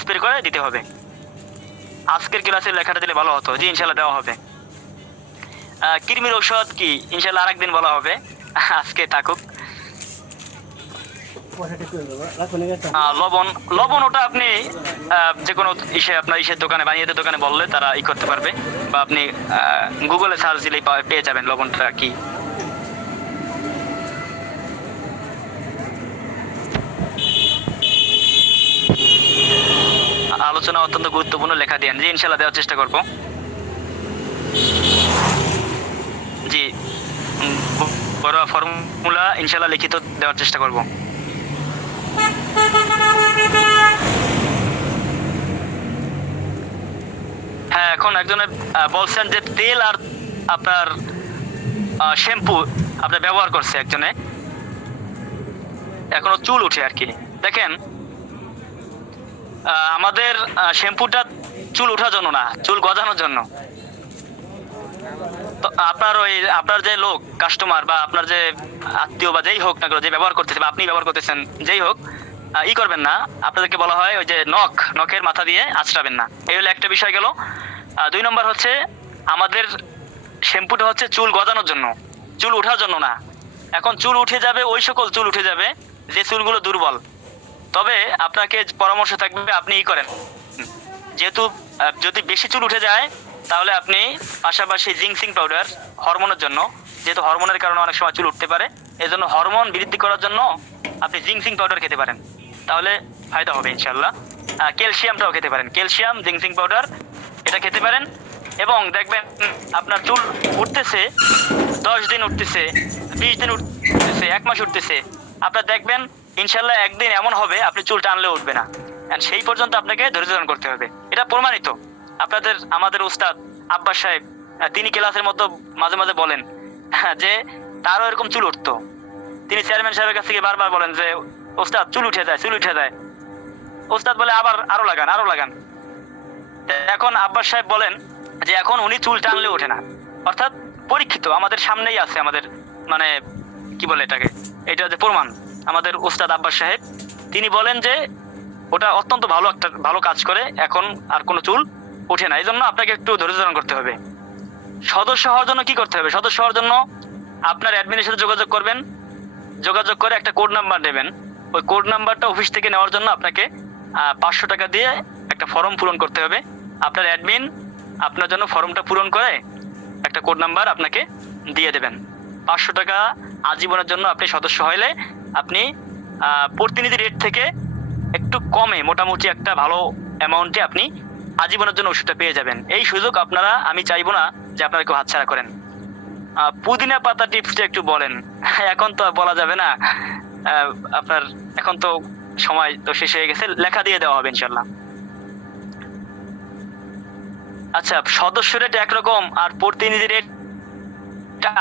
স্প্রে করে দিতে হবে। আজকের ক্লাসের লেখাটা দিলে ভালো হতো। জি ইনশাল্লাহ দেওয়া হবে। কৃমির ঔষধ কি? ইনশাল্লাহ আরেকদিন বলা হবে, আজকে থাকুক। লবণ, লবণ ওটা আপনি যে কোনো আপনার ইসের দোকানে, বানিয়ে দোকানে বললে তারা করতে পারবে, বা আপনি গুগলে সার্চ দিলেই পেয়ে যাবেন লবণটা কি। আলোচনা অত্যন্ত গুরুত্বপূর্ণ, লেখা দেন। জি ইনশাল্লাহ দেওয়ার চেষ্টা করবো। জি বড় ফর্মুলা ইনশাল্লাহ লিখিত দেওয়ার চেষ্টা করব। হ্যাঁ এখন একজনে বলছেন যে তেল আর আপনার শ্যাম্পু আপনার ব্যবহার করছে একজনে, এখনো চুল উঠে আর কি। দেখেন আমাদের শ্যাম্পুটা চুল ওঠার জন্য না, চুল গজানোর জন্য। তো আপনার যে লোক কাস্টমার বা আপনার যে আত্মীয় বা যেই হোক না যে ব্যবহার করতেছে বা আপনি ব্যবহার করতেছেন, যেই হোক করবেন না। আপনাদেরকে বলা হয় ওই যে নখের মাথা দিয়ে আঁচড়াবেন না। এই হলো একটা বিষয় গেল। 2 নম্বর হচ্ছে আমাদের শ্যাম্পুটা হচ্ছে চুল গজানোর জন্য, চুল ওঠার জন্য না। এখন চুল উঠে যাবে, ওই সকল চুল উঠে যাবে যে চুলগুলো দুর্বল। তবে আপনাকে পরামর্শ থাকবে আপনি করেন, যেহেতু যদি বেশি চুল উঠে যায় তাহলে আপনি পাশাপাশি জিংসিং পাউডার হরমোনের জন্য যেহেতু হরমোনের কারণে অনেক সময় চুল উঠতে পারে, এই জন্য হরমোন বৃদ্ধি করার জন্য আপনি জিংসিং পাউডার খেতে পারেন, তাহলে ফায়দা হবে ইনশাল্লাহ। ক্যালসিয়ামটাও খেতে পারেন, ক্যালসিয়াম জিংসিং পাউডার এটা খেতে পারেন। এবং দেখবেন আপনার চুল উঠতেছে, 10 দিন উঠতেছে, 20 দিন উঠতেছে, 1 মাস উঠতেছে, আপনার দেখবেন ইনশাল্লাহ একদিন এমন হবে আপনি চুল টানলেও উঠবে না। সেই পর্যন্ত আপনাকে ধৈর্য ধারণ করতে হবে, এটা প্রমাণিত। আমাদের উস্তাদ আব্বাস সাহেব তিনি ক্লাসের মতো মাঝে মাঝে বলেন যে তারও এরকম চুল উঠতো। তিনি চেয়ারম্যান সাহেবের কাছ থেকে বারবার বলেন যে ওস্তাদ চুল উঠে যায়, চুল উঠে যায়। ওস্তাদ বলে আবার আরো লাগান, আরো লাগান। এখন আব্বাস সাহেব বলেন যে এখন উনি চুল টানলে ওঠে না, অর্থাৎ পরীক্ষিত, আমাদের সামনেই আছে, আমাদের মানে কি বলে এটাকে, এটা যে প্রমাণ। আমাদের ওস্তাদ আব্বাস সাহেব তিনি বলেন যে ওটা অত্যন্ত ভালো কাজ করে, এখন আর কোনো চুল ওঠে না। এই জন্য আপনাকে একটু ধৈর্য ধারণ করতে হবে। সদস্য হওয়ার জন্য কি করতে হবে? সদস্য হওয়ার জন্য আপনার অ্যাডমিনের সাথে যোগাযোগ করবেন, যোগাযোগ করে একটা কোড নাম্বার নেবেন। ওই কোড নাম্বারটা অফিস থেকে নেওয়ার জন্য আপনাকে 500 টাকা দিয়ে একটা ফর্ম পূরণ করতে হবে। আপনার অ্যাডমিন আপনার জন্য ফর্মটা পূরণ করে একটা কোড নাম্বার আপনাকে দিয়ে দেবেন। 500 টাকা আজীবনের জন্য আপনি সদস্য হলে আপনি প্রতিনিধি রেট থেকে একটু কমে মোটামুটি একটা ভালো অ্যামাউন্টে আপনি আজীবনের জন্য ওষুধটা পেয়ে যাবেন। এই সুযোগ আমি চাইবো না যে আপনারা কেউ হাতছাড়া করেন। পুদিনা পাতা টিপসটা একটু বলেন। এখন তো বলা যাবে না, আপনার এখন তো সময় তো শেষ হয়ে গেছে, লেখা দিয়ে দেওয়া হবে ইনশাল্লাহ। আচ্ছা, সদস্য রেট একরকম আর প্রতিনিধি রেট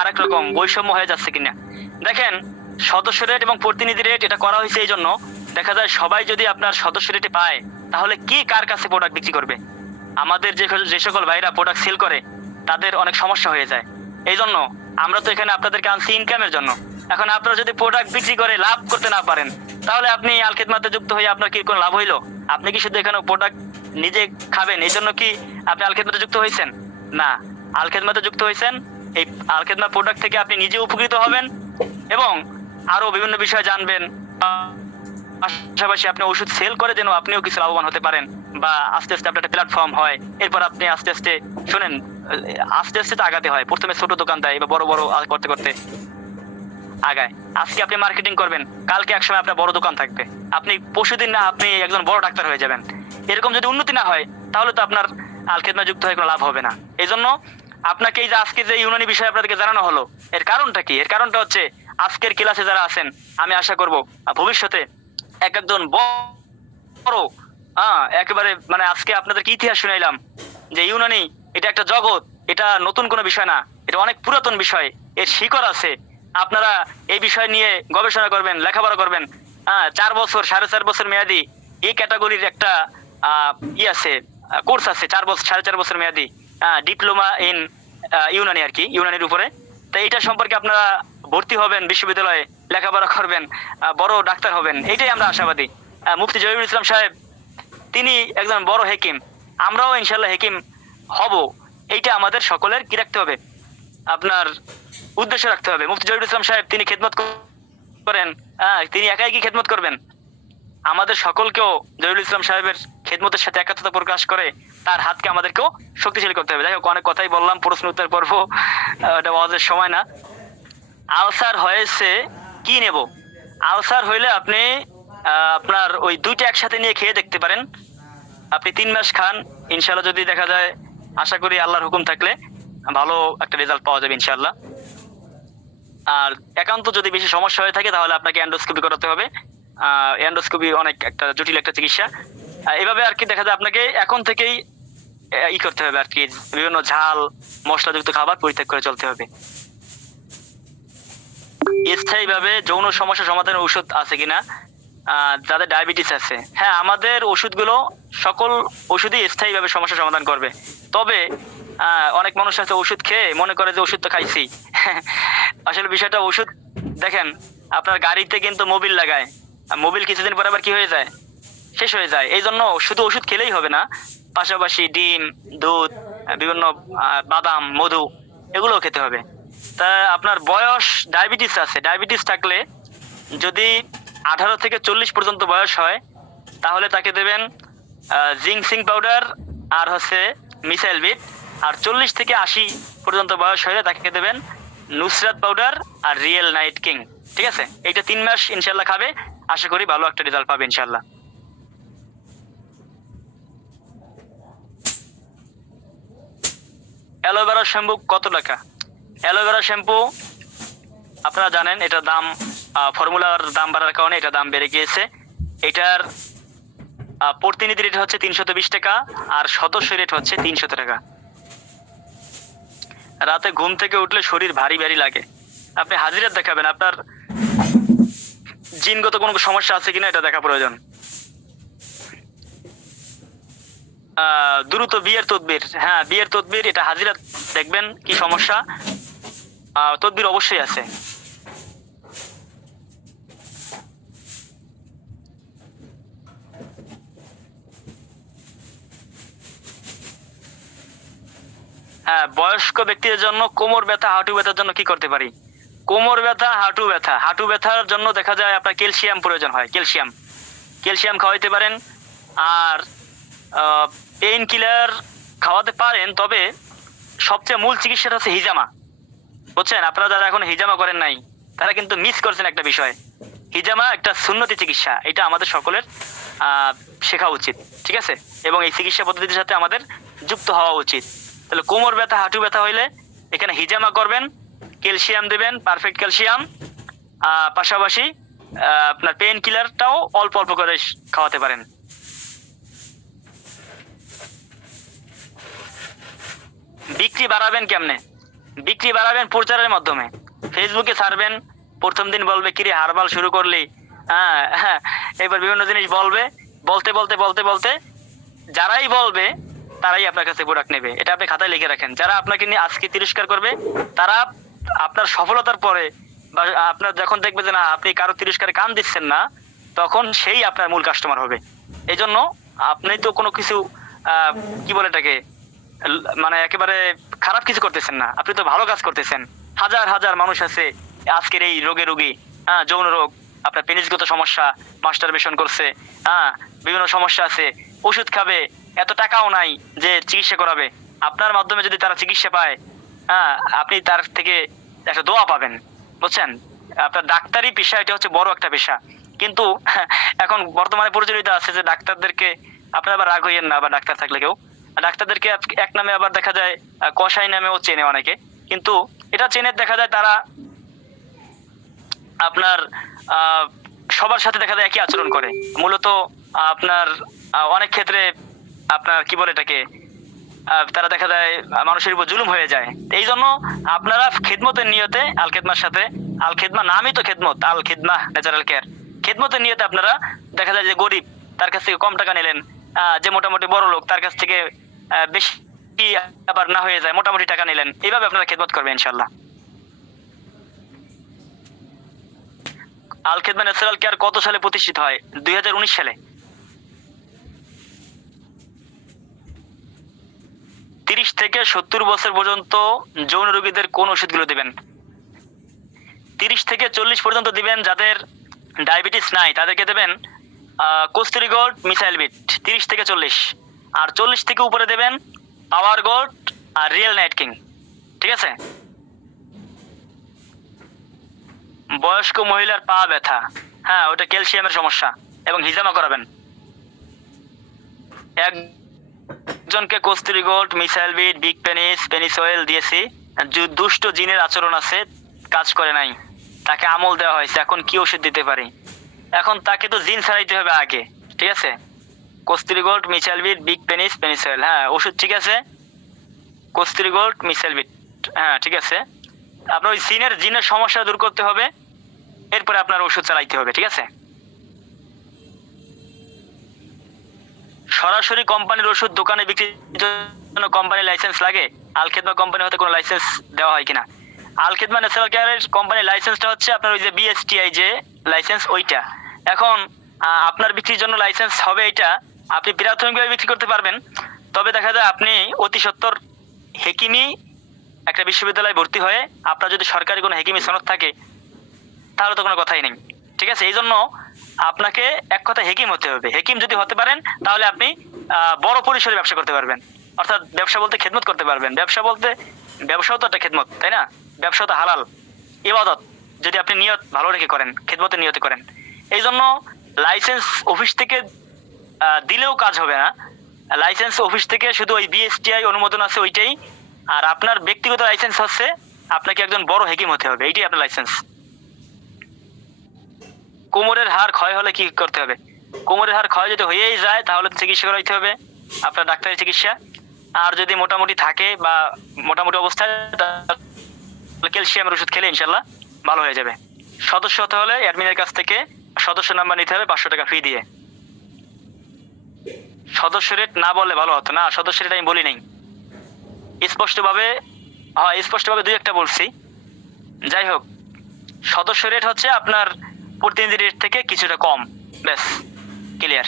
আরেক রকম, বৈষম্য হয়ে যাচ্ছে কিনা দেখেন। সদস্য রেট এবং প্রতিনিধি রেট এটা করা হয়েছে এই জন্য, দেখা যায় সবাই যদি আপনার সদস্য রেটে পায় তাহলে কি কার কাছে প্রোডাক্ট বিক্রি করবে? আমাদের যে সকল ভাইরা প্রোডাক্ট সেল করে তাদের অনেক সমস্যা হয়ে যায়। এই জন্য আমরা তো এখানে আপনাদেরকে আনছি ইনকামের জন্য। এখন আপনারা যদি প্রোডাক্ট বিক্রি করে লাভ করতে না পারেন তাহলে আপনি আল খিদমাতে যুক্ত হয়ে আপনার কি কোনো লাভ হইলো? আপনি কি শুধু এখানে প্রোডাক্ট নিজে খাবেন এই জন্য কি আপনি আল খিদমাতে যুক্ত হয়েছেন? না, আল খিদমাতে যুক্ত হয়েছেন এই আল খিদমা প্রোডাক্ট থেকে আপনি নিজে উপকৃত হবেন এবং আরো বিভিন্ন বিষয় জানবেন। পাশাপাশি আপনি ওষুধ সেল করে যেন আপনিও কিছু লাভবান হতে পারেন, বা আস্তে আস্তে আপনার একটা প্ল্যাটফর্ম হয়। এরপর আপনি আস্তে আস্তে শোনেন, আস্তে আস্তে তো আগাতে হয়। প্রথমে ছোট দোকান দেয়, এবার বড় বড় করতে করতে আগায়। আজকে আপনি মার্কেটিং করবেন, কালকে একসময় আপনার বড় দোকান থাকবে, আপনি পরশুদিন না আপনি একজন বড় ডাক্তার হয়ে যাবেন। এরকম যদি উন্নতি না হয় তাহলে তো আপনার আল খিদমা যুক্ত হয়ে কোনো লাভ হবে না। এই জন্য আপনাকে এই যে আজকে যে ইউনানি বিষয় আপনাদেরকে জানানো হলো, এর কারণটা কি? এর কারণটা হচ্ছে আজকের ক্লাসে যারা আছেন আমি আশা করব ভবিষ্যতে একজন বড় একেবারে মানে আজকে আপনাদেরকে ইতিহাস শুনাইলাম যে ইউনানি এটা একটা জগৎ, এটা নতুন কোনো বিষয় না, এটা অনেক পুরাতন বিষয়, এর শিকড় আছে। আপনারা এই বিষয় নিয়ে গবেষণা করবেন, লেখাপড়া করবেন। 4 বছর 4.5 বছর মেয়াদি এই ক্যাটাগরির একটা আছে, কোর্স আছে, 4 বছর 4.5 বছর মেয়াদি ডিপ্লোমা ইন ইউনানি আর কি, ইউনানির উপরে। তো এটা সম্পর্কে আপনারা ভর্তি হবেন, বিশ্ববিদ্যালয়ে লেখাপড়া করবেন, বড় ডাক্তার হবেন, এইটাই আমরা আশাবাদী। মুফতি জহিরুল ইসলাম সাহেব তিনি একজন বড় হেকিম, আমরাও ইনশাল্লাহ হেকিম হব। এইটা আমাদের সকলের কি রাখতে হবে, আপনার উদ্দেশ্য রাখতে হবে। মুফতি জহিরুল ইসলাম সাহেব তিনি খেদমত করেন, তিনি একাই কি খেদমত করবেন? আমাদের সকলকেও জহিরুল ইসলাম সাহেবের খেদমতের সাথে একাত্মতা প্রকাশ করে তার হাতকে আমাদেরকেও শক্তিশালী করতে হবে। যাই হোক, অনেক কথাই বললাম, প্রশ্ন উত্তর পর্ব এটা ওয়াজের সময় না। আলসার হয়েছে কি নেব? আলসার হইলে আপনি আপনার ওই দুইটা একসাথে নিয়ে খেয়ে দেখতে পারেন। আপনি 3 মাস খান, ইনশাল্লাহ যদি দেখা যায়, আশা করি আল্লাহর হুকুম থাকলে ভালো একটা রেজাল্ট পাওয়া যাবে ইনশাল্লাহ। আর একান্ত যদি বেশি সমস্যা হয়ে থাকে তাহলে আপনাকে এন্ডোস্কোপি করাতে হবে। এন্ডোস্কোপি অনেক একটা জটিল একটা চিকিৎসা। এভাবে আর কি দেখা যায় আপনাকে এখন থেকেই করতে হবে আর কি, বিভিন্ন ঝাল মশলাযুক্ত খাবার পরিত্যাগ করে চলতে হবে। স্থায়ীভাবে যৌন সমস্যা সমাধানের ওষুধ আছে কিনা? যাদের ডায়াবেটিস আছে, হ্যাঁ, আমাদের ওষুধগুলো সকল ওষুধই স্থায়ীভাবে সমস্যা সমাধান করবে। তবে অনেক মানুষ আছে ওষুধ খেয়ে মনে করে যে ওষুধ তো খাইছি। আসলে বিষয়টা ওষুধ দেখেন, আপনার গাড়িতে কিন্তু মোবিল লাগায়, মোবিল কিছুদিন পর আবার কি হয়ে যায়, শেষ হয়ে যায়। এই জন্য শুধু ওষুধ খেলেই হবে না, পাশাপাশি ডিম, দুধ, বিভিন্ন বাদাম, মধু এগুলোও খেতে হবে। তা আপনার বয়স ডায়াবেটিস আছে, ডায়াবেটিস থাকলে যদি 18 থেকে 40 পর্যন্ত বয়স হয় তাহলে তাকে দেবেন জিংসিং পাউডার আর হচ্ছে মিসাইল বিট। আর 40 থেকে 80 পর্যন্ত বয়স হলে তাকে দেবেন নুসরাত পাউডার আর রিয়েল নাইট কিং। ঠিক আছে, এইটা 3 মাস ইনশাল্লাহ খাবে, আশা করি ভালো একটা রেজাল্ট পাবে ইনশাল্লাহ। অ্যালোভেরা শ্যাম্পু কত টাকা? অ্যালোভেরা শ্যাম্পু আপনারা জানেন এটার দাম, ফর্মুলার দাম বাড়ার কারণে এটা দাম বেড়ে গিয়েছে। এটার প্রতিনিধি রেট হচ্ছে 320 টাকা, আর সদস্য রেট হচ্ছে 300 টাকা। রাতে ঘুম থেকে উঠলে শরীর ভারী ভারী লাগে, আপনি হাজিরাত দেখাবেন, আপনার জিনগত কোনো সমস্যা আছে কিনা এটা দেখা প্রয়োজন। দ্রুত বিয়ের তদবির, হ্যাঁ বিয়ের তদবির, এটা হাজিরাত দেখবেন কি সমস্যা, তদবির অবশ্যই আছে। হ্যাঁ, বয়স্ক ব্যক্তিদের জন্য কোমর ব্যথা, হাঁটু ব্যথার জন্য কি করতে পারি? কোমর ব্যথা, হাঁটু ব্যথা, হাঁটু ব্যথার জন্য দেখা যায় আপনার ক্যালসিয়াম প্রয়োজন হয়, ক্যালসিয়াম, ক্যালসিয়াম খাওয়াইতে পারেন। আর পেইন কিলার খাওয়াতে পারেন, তবে সবচেয়ে মূল চিকিৎসাটা হচ্ছে হিজামা। বুঝছেন, আপনারা যারা এখন হিজামা করেন নাই তারা কিন্তু মিস করছেন একটা বিষয়। হিজামা একটা সুন্নতি চিকিৎসা, এটা আমাদের সকলের শেখা উচিত, ঠিক আছে? এবং এই চিকিৎসা পদ্ধতির সাথে আমাদের যুক্ত হওয়া উচিত। তাহলে কোমর ব্যথা, হাঁটু ব্যথা হইলে এখানে হিজামা করবেন, ক্যালসিয়াম দেবেন, পারফেক্ট ক্যালসিয়াম, পাশাপাশি আপনার পেইন কিলারটাও অল্প অল্প করে খাওয়াতে পারেন। বিক্রি বাড়াবেন কেমনে? বিক্রি বাড়াবেন প্রচারের মাধ্যমে, ফেসবুকে ছাড়বেন, প্রথম দিন বলবে কিরে হারবাল শুরু করলি, হ্যাঁ, এবার বিভিন্ন জিনিস বলবে, বলতে বলতে বলতে বলতে যারাই বলবে তারাই আপনার কাছে প্রোডাক্ট নেবে। এটা আপনি খাতায় লিখে রাখেন। যারা আপনাকে নিয়ে আজকে তিরস্কার করবে, তারা আপনার সফলতার পরে বা আপনার যখন দেখবে যে না আপনি কারো তিরস্কারে কান দিচ্ছেন না, তখন সেই আপনার মূল কাস্টমার হবে। এই জন্য আপনি তো কোনো কিছু কি বলে এটাকে, মানে একেবারে খারাপ কিছু করতেছেন না, আপনি তো ভালো কাজ করতেছেন। হাজার হাজার মানুষ আছে আজকের এই রোগে রোগী, যৌন রোগ, আপনার পেনিসগত সমস্যা, মাস্টারবেশন করছে, বিভিন্ন সমস্যা আছে, ওষুধ খাবে, এত টাকাও নাই যে চিকিৎসা করাবে। আপনার মাধ্যমে যদি তারা চিকিৎসা পায়, আপনি তার থেকে একটা দোয়া পাবেন। বুঝছেন, আপনার ডাক্তারি পেশা এটা হচ্ছে বড় একটা পেশা, কিন্তু এখন বর্তমানে প্রচলিত আছে যে ডাক্তারদেরকে, আপনার আবার রাগ হইয়েন না, আবার ডাক্তার থাকলে কেউ ডাক্তারদেরকে এক নামে, আবার দেখা যায় কসাই নামেও চেনে অনেকে, কিন্তু এটা চেনে দেখা যায় তারা আপনার সবার সাথে দেখা যায় একই আচরণ করে। মূলত আপনার অনেক ক্ষেত্রে আপনার কি বলে এটাকে, তারা দেখা যায় মানুষের উপর জুলুম হয়ে যায়। এই জন্য আপনারা খেদমতের নিয়তে, আল খেদমার সাথে, আল খেদমা নামই তো খেদমত, আল খেদমা ন্যাচারাল কেয়ার, খেদমতের নিয়তে আপনারা দেখা যায় যে গরিব তার কাছ থেকে কম টাকা নিলেন, যে মোটামুটি বড় লোক তার কাছ থেকে বেশি আবার না হয়ে যায় মোটামুটি টাকা নিলেন, এইভাবে আপনারা খেদমত করবেন ইনশাল্লাহ। আল খেদমা ন্যাচারাল কেয়ার কত সালে প্রতিষ্ঠিত হয়? 2019 সালে। 30 থেকে 70 বছর পর্যন্ত যৌন রোগীদের কোন ওষুধগুলো দিবেন? 30 থেকে 40 পর্যন্ত দিবেন যাদের ডায়াবেটিস নাই, তাদেরকে দেবেন কস্তুরি গোল্ড, মিসাইল বিট, 30 থেকে 40। আর 40 থেকে উপরে দেবেন পাওয়ার গোল্ড আর রিয়েল নাইট কিং, ঠিক আছে? বয়স্ক মহিলার পা ব্যথা, হ্যাঁ ওটা ক্যালসিয়ামের সমস্যা, এবং হিজামা করাবেন। একজনকে কস্তুরি gold, missile bit, big penis, penis oil দিয়েছি, দুষ্ট জিনের আচরণ আছে, কাজ করে নাই, তাকে আমল দেওয়া হয়েছে, এখন কি ওষুধ দিতে পারি? এখন তাকে তো জিন ছাড়াইতে হবে আগে, ঠিক আছে? কস্তুরি gold, missile bit, big penis, penis oil, হ্যাঁ ওষুধ ঠিক আছে, কস্তুরি গোল্ড, মিসাইল বিট, হ্যাঁ ঠিক আছে। আপনার ওই জিনের সমস্যা দূর করতে হবে, এরপরে আপনার ওষুধ চালাইতে হবে, ঠিক আছে? সরাসরি কোম্পানির ওষুধ দোকানে বিক্রির জন্য কোম্পানির লাইসেন্স লাগে? আল খেদমা কোম্পানি হতে কোনো লাইসেন্স দেওয়া হয় কিনা? আল খেদমা ন্যাচারাল কেয়ারের কোম্পানির লাইসেন্সটা হচ্ছে আপনার ওই যে বিএসটিআই যে লাইসেন্স, ওইটা। এখন আপনার বিক্রির জন্য লাইসেন্স হবে এটা, আপনি প্রাথমিকভাবে বিক্রি করতে পারবেন, তবে দেখা যায় আপনি অতি সত্বর হেকিমি একটা বিশ্ববিদ্যালয়ে ভর্তি হয়ে আপনার যদি সরকারি কোনো হেকিমি সনদ থাকে তাহলে তো কোনো কথাই নেই, ঠিক আছে? এই জন্য আপনাকে এক কথা হেকিম হতে হবে। হেকিম যদি হতে পারেন তাহলে আপনি বড় পরিসরে ব্যবসা করতে পারবেন, অর্থাৎ ব্যবসা বলতে খেদমত করতে পারবেন। ব্যবসা বলতে, ব্যবসাও তো একটা খেদমত, তাই না? ব্যবসা তো হালাল ইবাদত, যদি আপনি নিয়ত ভালো রেখে করেন, খেদমতের নিয়তে করেন। এই জন্য লাইসেন্স অফিস থেকে দিলেও কাজ হবে না। লাইসেন্স অফিস থেকে শুধু ওই বিএসটিআই অনুমোদন আছে ওইটাই, আর আপনার ব্যক্তিগত লাইসেন্স হচ্ছে আপনাকে একজন বড় হেকিম হতে হবে, এইটাই আপনার লাইসেন্স। কোমরের হাড় ক্ষয় হলে কি করতে হবে? কোমরের হাড় ক্ষয় যদি হয়েই যায় তাহলে চিকিৎসা করাইতে হবে, আপনার ডাক্তারি চিকিৎসা। আর যদি মোটামুটি থাকে বা মোটামুটি অবস্থায়, ক্যালসিয়ামের ওষুধ খেলে ইনশাল্লাহ ভালো হয়ে যাবে। সদস্য হতে হলে অ্যাডমিনের কাছ থেকে সদস্য নাম্বার নিতে হবে 500 টাকা ফি দিয়ে। সদস্য রেট না বললে ভালো হতো না, সদস্য রেট আমি বলি নাই স্পষ্টভাবে, হ্যাঁ স্পষ্টভাবে দুই একটা বলছি। যাই হোক, সদস্য রেট হচ্ছে আপনার প্রতিনিধি রেট থেকে কিছুটা কম, ব্যাস ক্লিয়ার।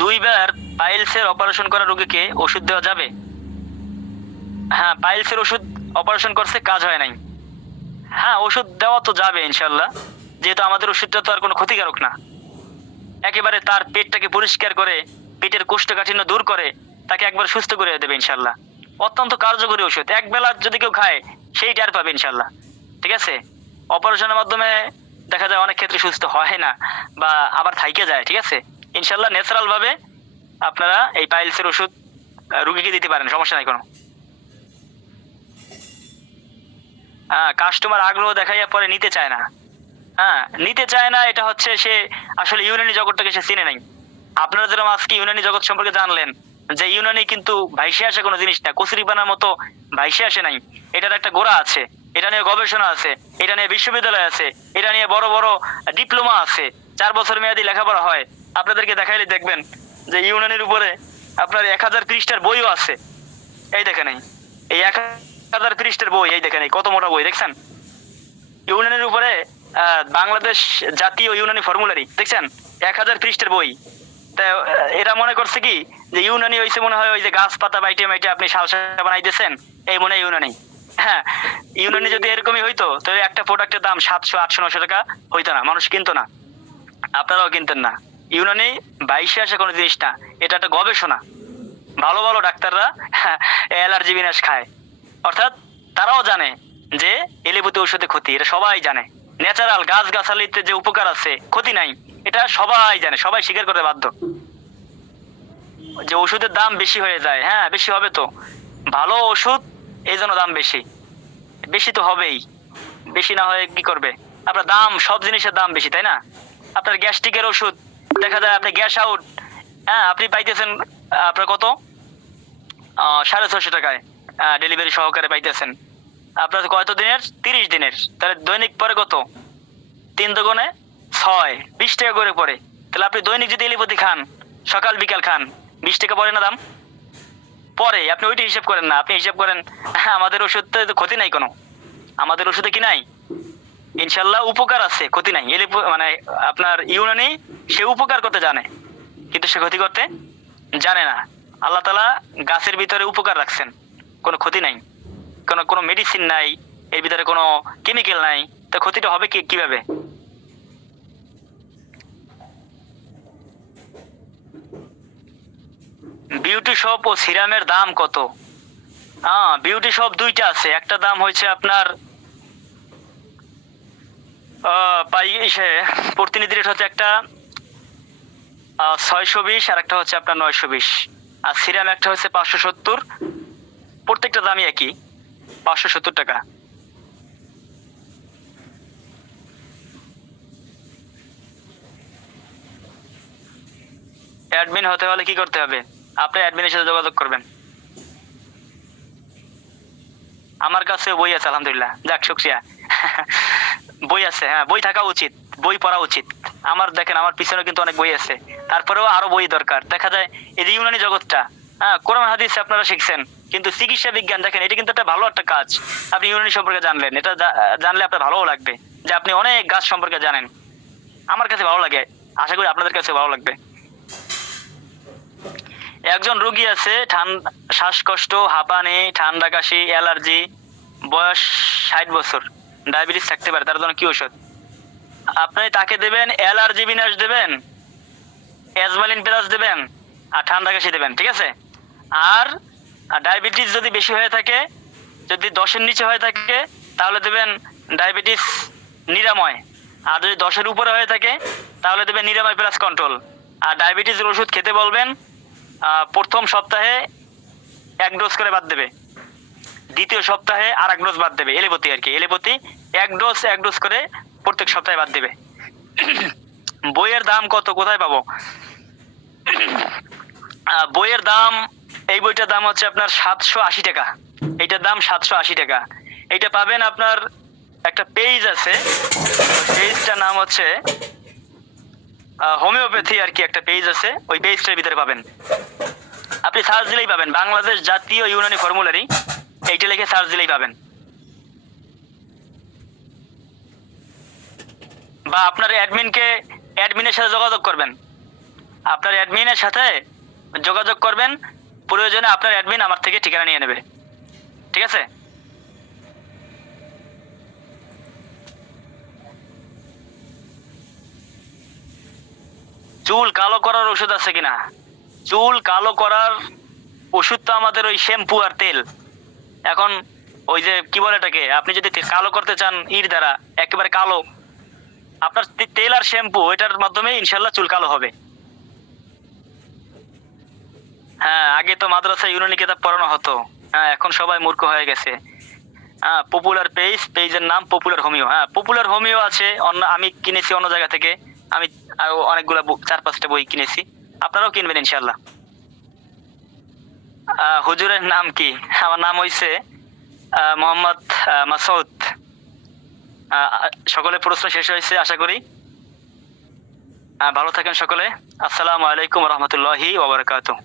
2 বার পাইলসের অপারেশন করা রোগীকে ওষুধ দেওয়া যাবে? হ্যাঁ, পাইলসের ওষুধ অপারেশন করছে, কাজ হয় নাই, হ্যাঁ ওষুধ দেওয়া তো যাবে ইনশাল্লাহ, যেহেতু আমাদের ওষুধটা তো আর কোনো ক্ষতিকারক না, একেবারে তার পেটটাকে পরিষ্কার করে পেটের কোষ্ঠকাঠিন্য দূর করে তাকে একবার সুস্থ করে দেবে ইনশাল্লাহ। অত্যন্ত কার্যকরী ওষুধ, এক বেলা যদি কেউ খায় সেই টের পাবে ইনশাল্লাহ। ঠিক আছে, অপারেশনের মাধ্যমে দেখা যায় অনেক ক্ষেত্রে সুস্থ হয় না বা আবার থাইকে যায়। ঠিক আছে, ইনশাল্লাহ ন্যাচারাল ভাবে আপনারা এই পাইলসের ওষুধ রুগীকে দিতে পারেন, সমস্যা নাই কোনো। কাস্টমার আগ্রহ দেখাইয়া পরে নিতে চায় না, হ্যাঁ নিতে চায় না, এটা হচ্ছে সে আসলে ইউনানি জগৎটাকে সে চিনে নাই। আপনারা যেরকম আজকে ইউনানি জগৎ সম্পর্কে জানলেন যে ইউনানি কিন্তু ভাইসে আসে কোনো জিনিস না, কচুরি বানার মতো ভাইসে আসে নাই, এটার একটা গোড়া আছে, এটা নিয়ে গবেষণা আছে, এটা নিয়ে বিশ্ববিদ্যালয় আছে, এটা নিয়ে বড় বড় ডিপ্লোমা আছে, 4 বছর মেয়াদী লেখাপড়া হয়। আপনাদেরকে দেখাইলে দেখবেন যে ইউনানির উপরে আপনার 1000 পৃষ্ঠার বইও আছে। এই দেখেন এই 1000 পৃষ্ঠার বই, এই দেখেন কত মোটা বই দেখছেন। ইউনানির উপরে বাংলাদেশ জাতীয় ইউনানি ফর্মুলারি দেখছেন, 1000 পৃষ্ঠার বই। তা এরা মনে করছে কি যে ইউনানি হইছে মনে হয় ওই যে গাছ পাতা বাইটে মাইটে আপনি শাল বানাইতেছেন, এই মনে হয় ইউনানি। হ্যাঁ, ইউনানি যদি এরকমই হইতো তাহলে একটা প্রোডাক্টের দাম 700 800 900 টাকা হইতো না, মানুষ কিনতো না, আপনারাও কিনতেন না। ইউনানি বাইশে আসে কোনো জিনিস না, এটা একটা গবেষণা। ভালো ভালো ডাক্তাররা অ্যালার্জি বিনাশ খায়, অর্থাৎ তারাও জানে যে এলিপুতি ঔষধে ক্ষতি, এটা সবাই জানে। ন্যাচারাল গাছ গাছালিতে যে উপকার আছে, ক্ষতি নাই, এটা সবাই জানে, সবাই স্বীকার করতে বাধ্য। যে ওষুধের দাম বেশি হয়ে যায়, হ্যাঁ বেশি হবে তো, ভালো ওষুধ এই জন্য দাম বেশি, বেশি তো হবেই, বেশি না হয়ে কি করবে? আপনার দাম, সব জিনিসের দাম বেশি, তাই না? আপনার গ্যাস্ট্রিকের ওষুধ দেখা যায় আপনি গ্যাস আউট, হ্যাঁ আপনি পাইতেছেন আপনার কত 650 টাকায় ডেলিভারি সহকারে পাইতেছেন। আপনার কত দিনের? 30 দিনের, তাহলে দৈনিক পরে কত? 3 দুগুণে 6, 20 টাকা করে পড়ে। তাহলে আপনি দৈনিক যদি এলিপতি খান, সকাল বিকাল খান, 20 টাকা পড়ে না দাম? পরে আপনি ওইটা হিসাব করেন না, আপনি হিসাব করেন আমাদের ওষুধে তো ক্ষতি নাই কোনো, আমাদের ওষুধে কি নাই? ইনশাল্লাহ উপকার আছে, ক্ষতি নাই। মানে আপনার ইউনানি সে উপকার করতে জানে কিন্তু সে ক্ষতি করতে জানে না। আল্লাহ তাআলা গাছের ভিতরে উপকার রাখছেন, কোনো ক্ষতি নাই, কোনো মেডিসিন নাই, এর ভিতরে কোনো কেমিক্যাল নাই, তো ক্ষতিটা হবে কিভাবে? বিউটি শপ ও সিরামের দাম কত? বিউটি শপ দুইটা আছে, একটা দাম হচ্ছে আপনার প্রতিনিধি রেট হচ্ছে একটা 620, আর একটা হচ্ছে আপনার 920, আর সিরাম একটা হচ্ছে 570, প্রত্যেকটা দামই একই, 570 টাকা। অ্যাডমিন হতে হলে কি করতে হবে? আপনি অ্যাডমিনের সাথে যোগাযোগ করবেন। আমার কাছে বই আছে আলহামদুলিল্লাহ, যাক শুকরিয়া। বই আছে, হ্যাঁ বই থাকা উচিত, বই পড়া উচিত। আমার দেখেন আমার পিছনে কিন্তু অনেক বই আছে, তারপরেও আরো বই দরকার। দেখা যায় এই যে ইউনানি জগৎটা, হ্যাঁ কোরআন হাদিস আপনারা শিখছেন, কিন্তু চিকিৎসা বিজ্ঞান দেখেন এটা কিন্তু একটা ভালো একটা কাজ। আপনি ইউনানি সম্পর্কে জানলেন, এটা জানলে আপনার ভালোও লাগবে যে আপনি অনেক গাছ সম্পর্কে জানেন। আমার কাছে ভালো লাগে, আশা করি আপনাদের কাছে ভালো লাগবে। একজন রোগী আছে শ্বাসকষ্ট, হাঁপানি, ঠান্ডা কাশি, অ্যালার্জি, বয়স 60 বছর, ডায়াবেটিস থাকতে পারে, তার জন্য কি ওষুধ আপনি তাকে দেবেন? অ্যালার্জি বিনাশ দেবেন, অ্যাজমালিন প্লাস দেবেন, আর ঠান্ডা কাশি দেবেন, ঠিক আছে? আর আর ডায়াবেটিস যদি বেশি হয়ে থাকে, যদি 10-এর নিচে হয়ে থাকে, তাহলে দেবেন ডায়াবেটিস নিরাময়। আর যদি 10-এর উপরে হয়ে থাকে তাহলে দেবেন নিরাময় প্লাস কন্ট্রোল। আর ডায়াবেটিসের ওষুধ খেতে বলবেন প্রথম সপ্তাহে 1 ডোজ করে বাদ দেবে, দ্বিতীয় সপ্তাহে আর 1 ডোজ বাদ দেবে। এলোপ্যাথি আর কি, এলোপ্যাথি 1 ডোজ করে প্রত্যেক সপ্তাহে বাদ দেবে। বইয়ের দাম কত, কোথায় পাবো? বইয়ের দাম, এই বইটার দাম হচ্ছে আপনার 780 টাকা। এইটার দাম 780 টাকা। এইটা পাবেন আপনার একটা পেজ আছে, পেজটার নাম হচ্ছে হোমিওপ্যাথি আর কি, একটা পেজ আছে, ওই পেজটার ভিতরে পাবেন। আপনি সার্চ দিলেই পাবেন, বাংলাদেশ জাতীয় ইউনানি ফর্মুলারি, এইটা লিখে সার্চ দিলেই পাবেন। বা আপনার অ্যাডমিনের সাথে যোগাযোগ করবেন, আপনার অ্যাডমিনের সাথে যোগাযোগ করবেন, প্রয়োজনে আপনার অ্যাডমিন আমার থেকে ঠিকানা নিয়ে নেবে। ঠিক আছে? চুল কালো করার ওষুধ আছে কিনা? চুল কালো করার ওষুধ তো আমাদের ওই শ্যাম্পু আর তেল। এখন ওই যে কি বলে এটাকে, আপনি যদি কালো করতে চান দ্বারা একেবারে কালো, আপনার তেল আর শ্যাম্পু, এটার মাধ্যমে ইনশাল্লাহ চুল কালো হবে। হ্যাঁ, আগে তো মাদ্রাসায় ইউনানি কিতাব পড়ানো হতো, হ্যাঁ এখন সবাই মূর্খ হয়ে গেছে। হ্যাঁ, পপুলার পেজের নাম পপুলার হোমিও। হ্যাঁ, পপুলার হোমিও আছে, অন্য আমি কিনেছি অন্য জায়গা থেকে, আমি আরো অনেকগুলা 4-5টা বই কিনেছি, আপনারাও কিনবেন ইনশাল্লাহ। হুজুরের নাম কি? আমার নাম হইছে মোহাম্মদ মাসউদ। সকলের প্রশ্ন শেষ হয়েছে আশা করি। ভালো থাকেন সকলে। আসসালামু আলাইকুম ওয়া রাহমাতুল্লাহি ওয়া বারাকাতুহু।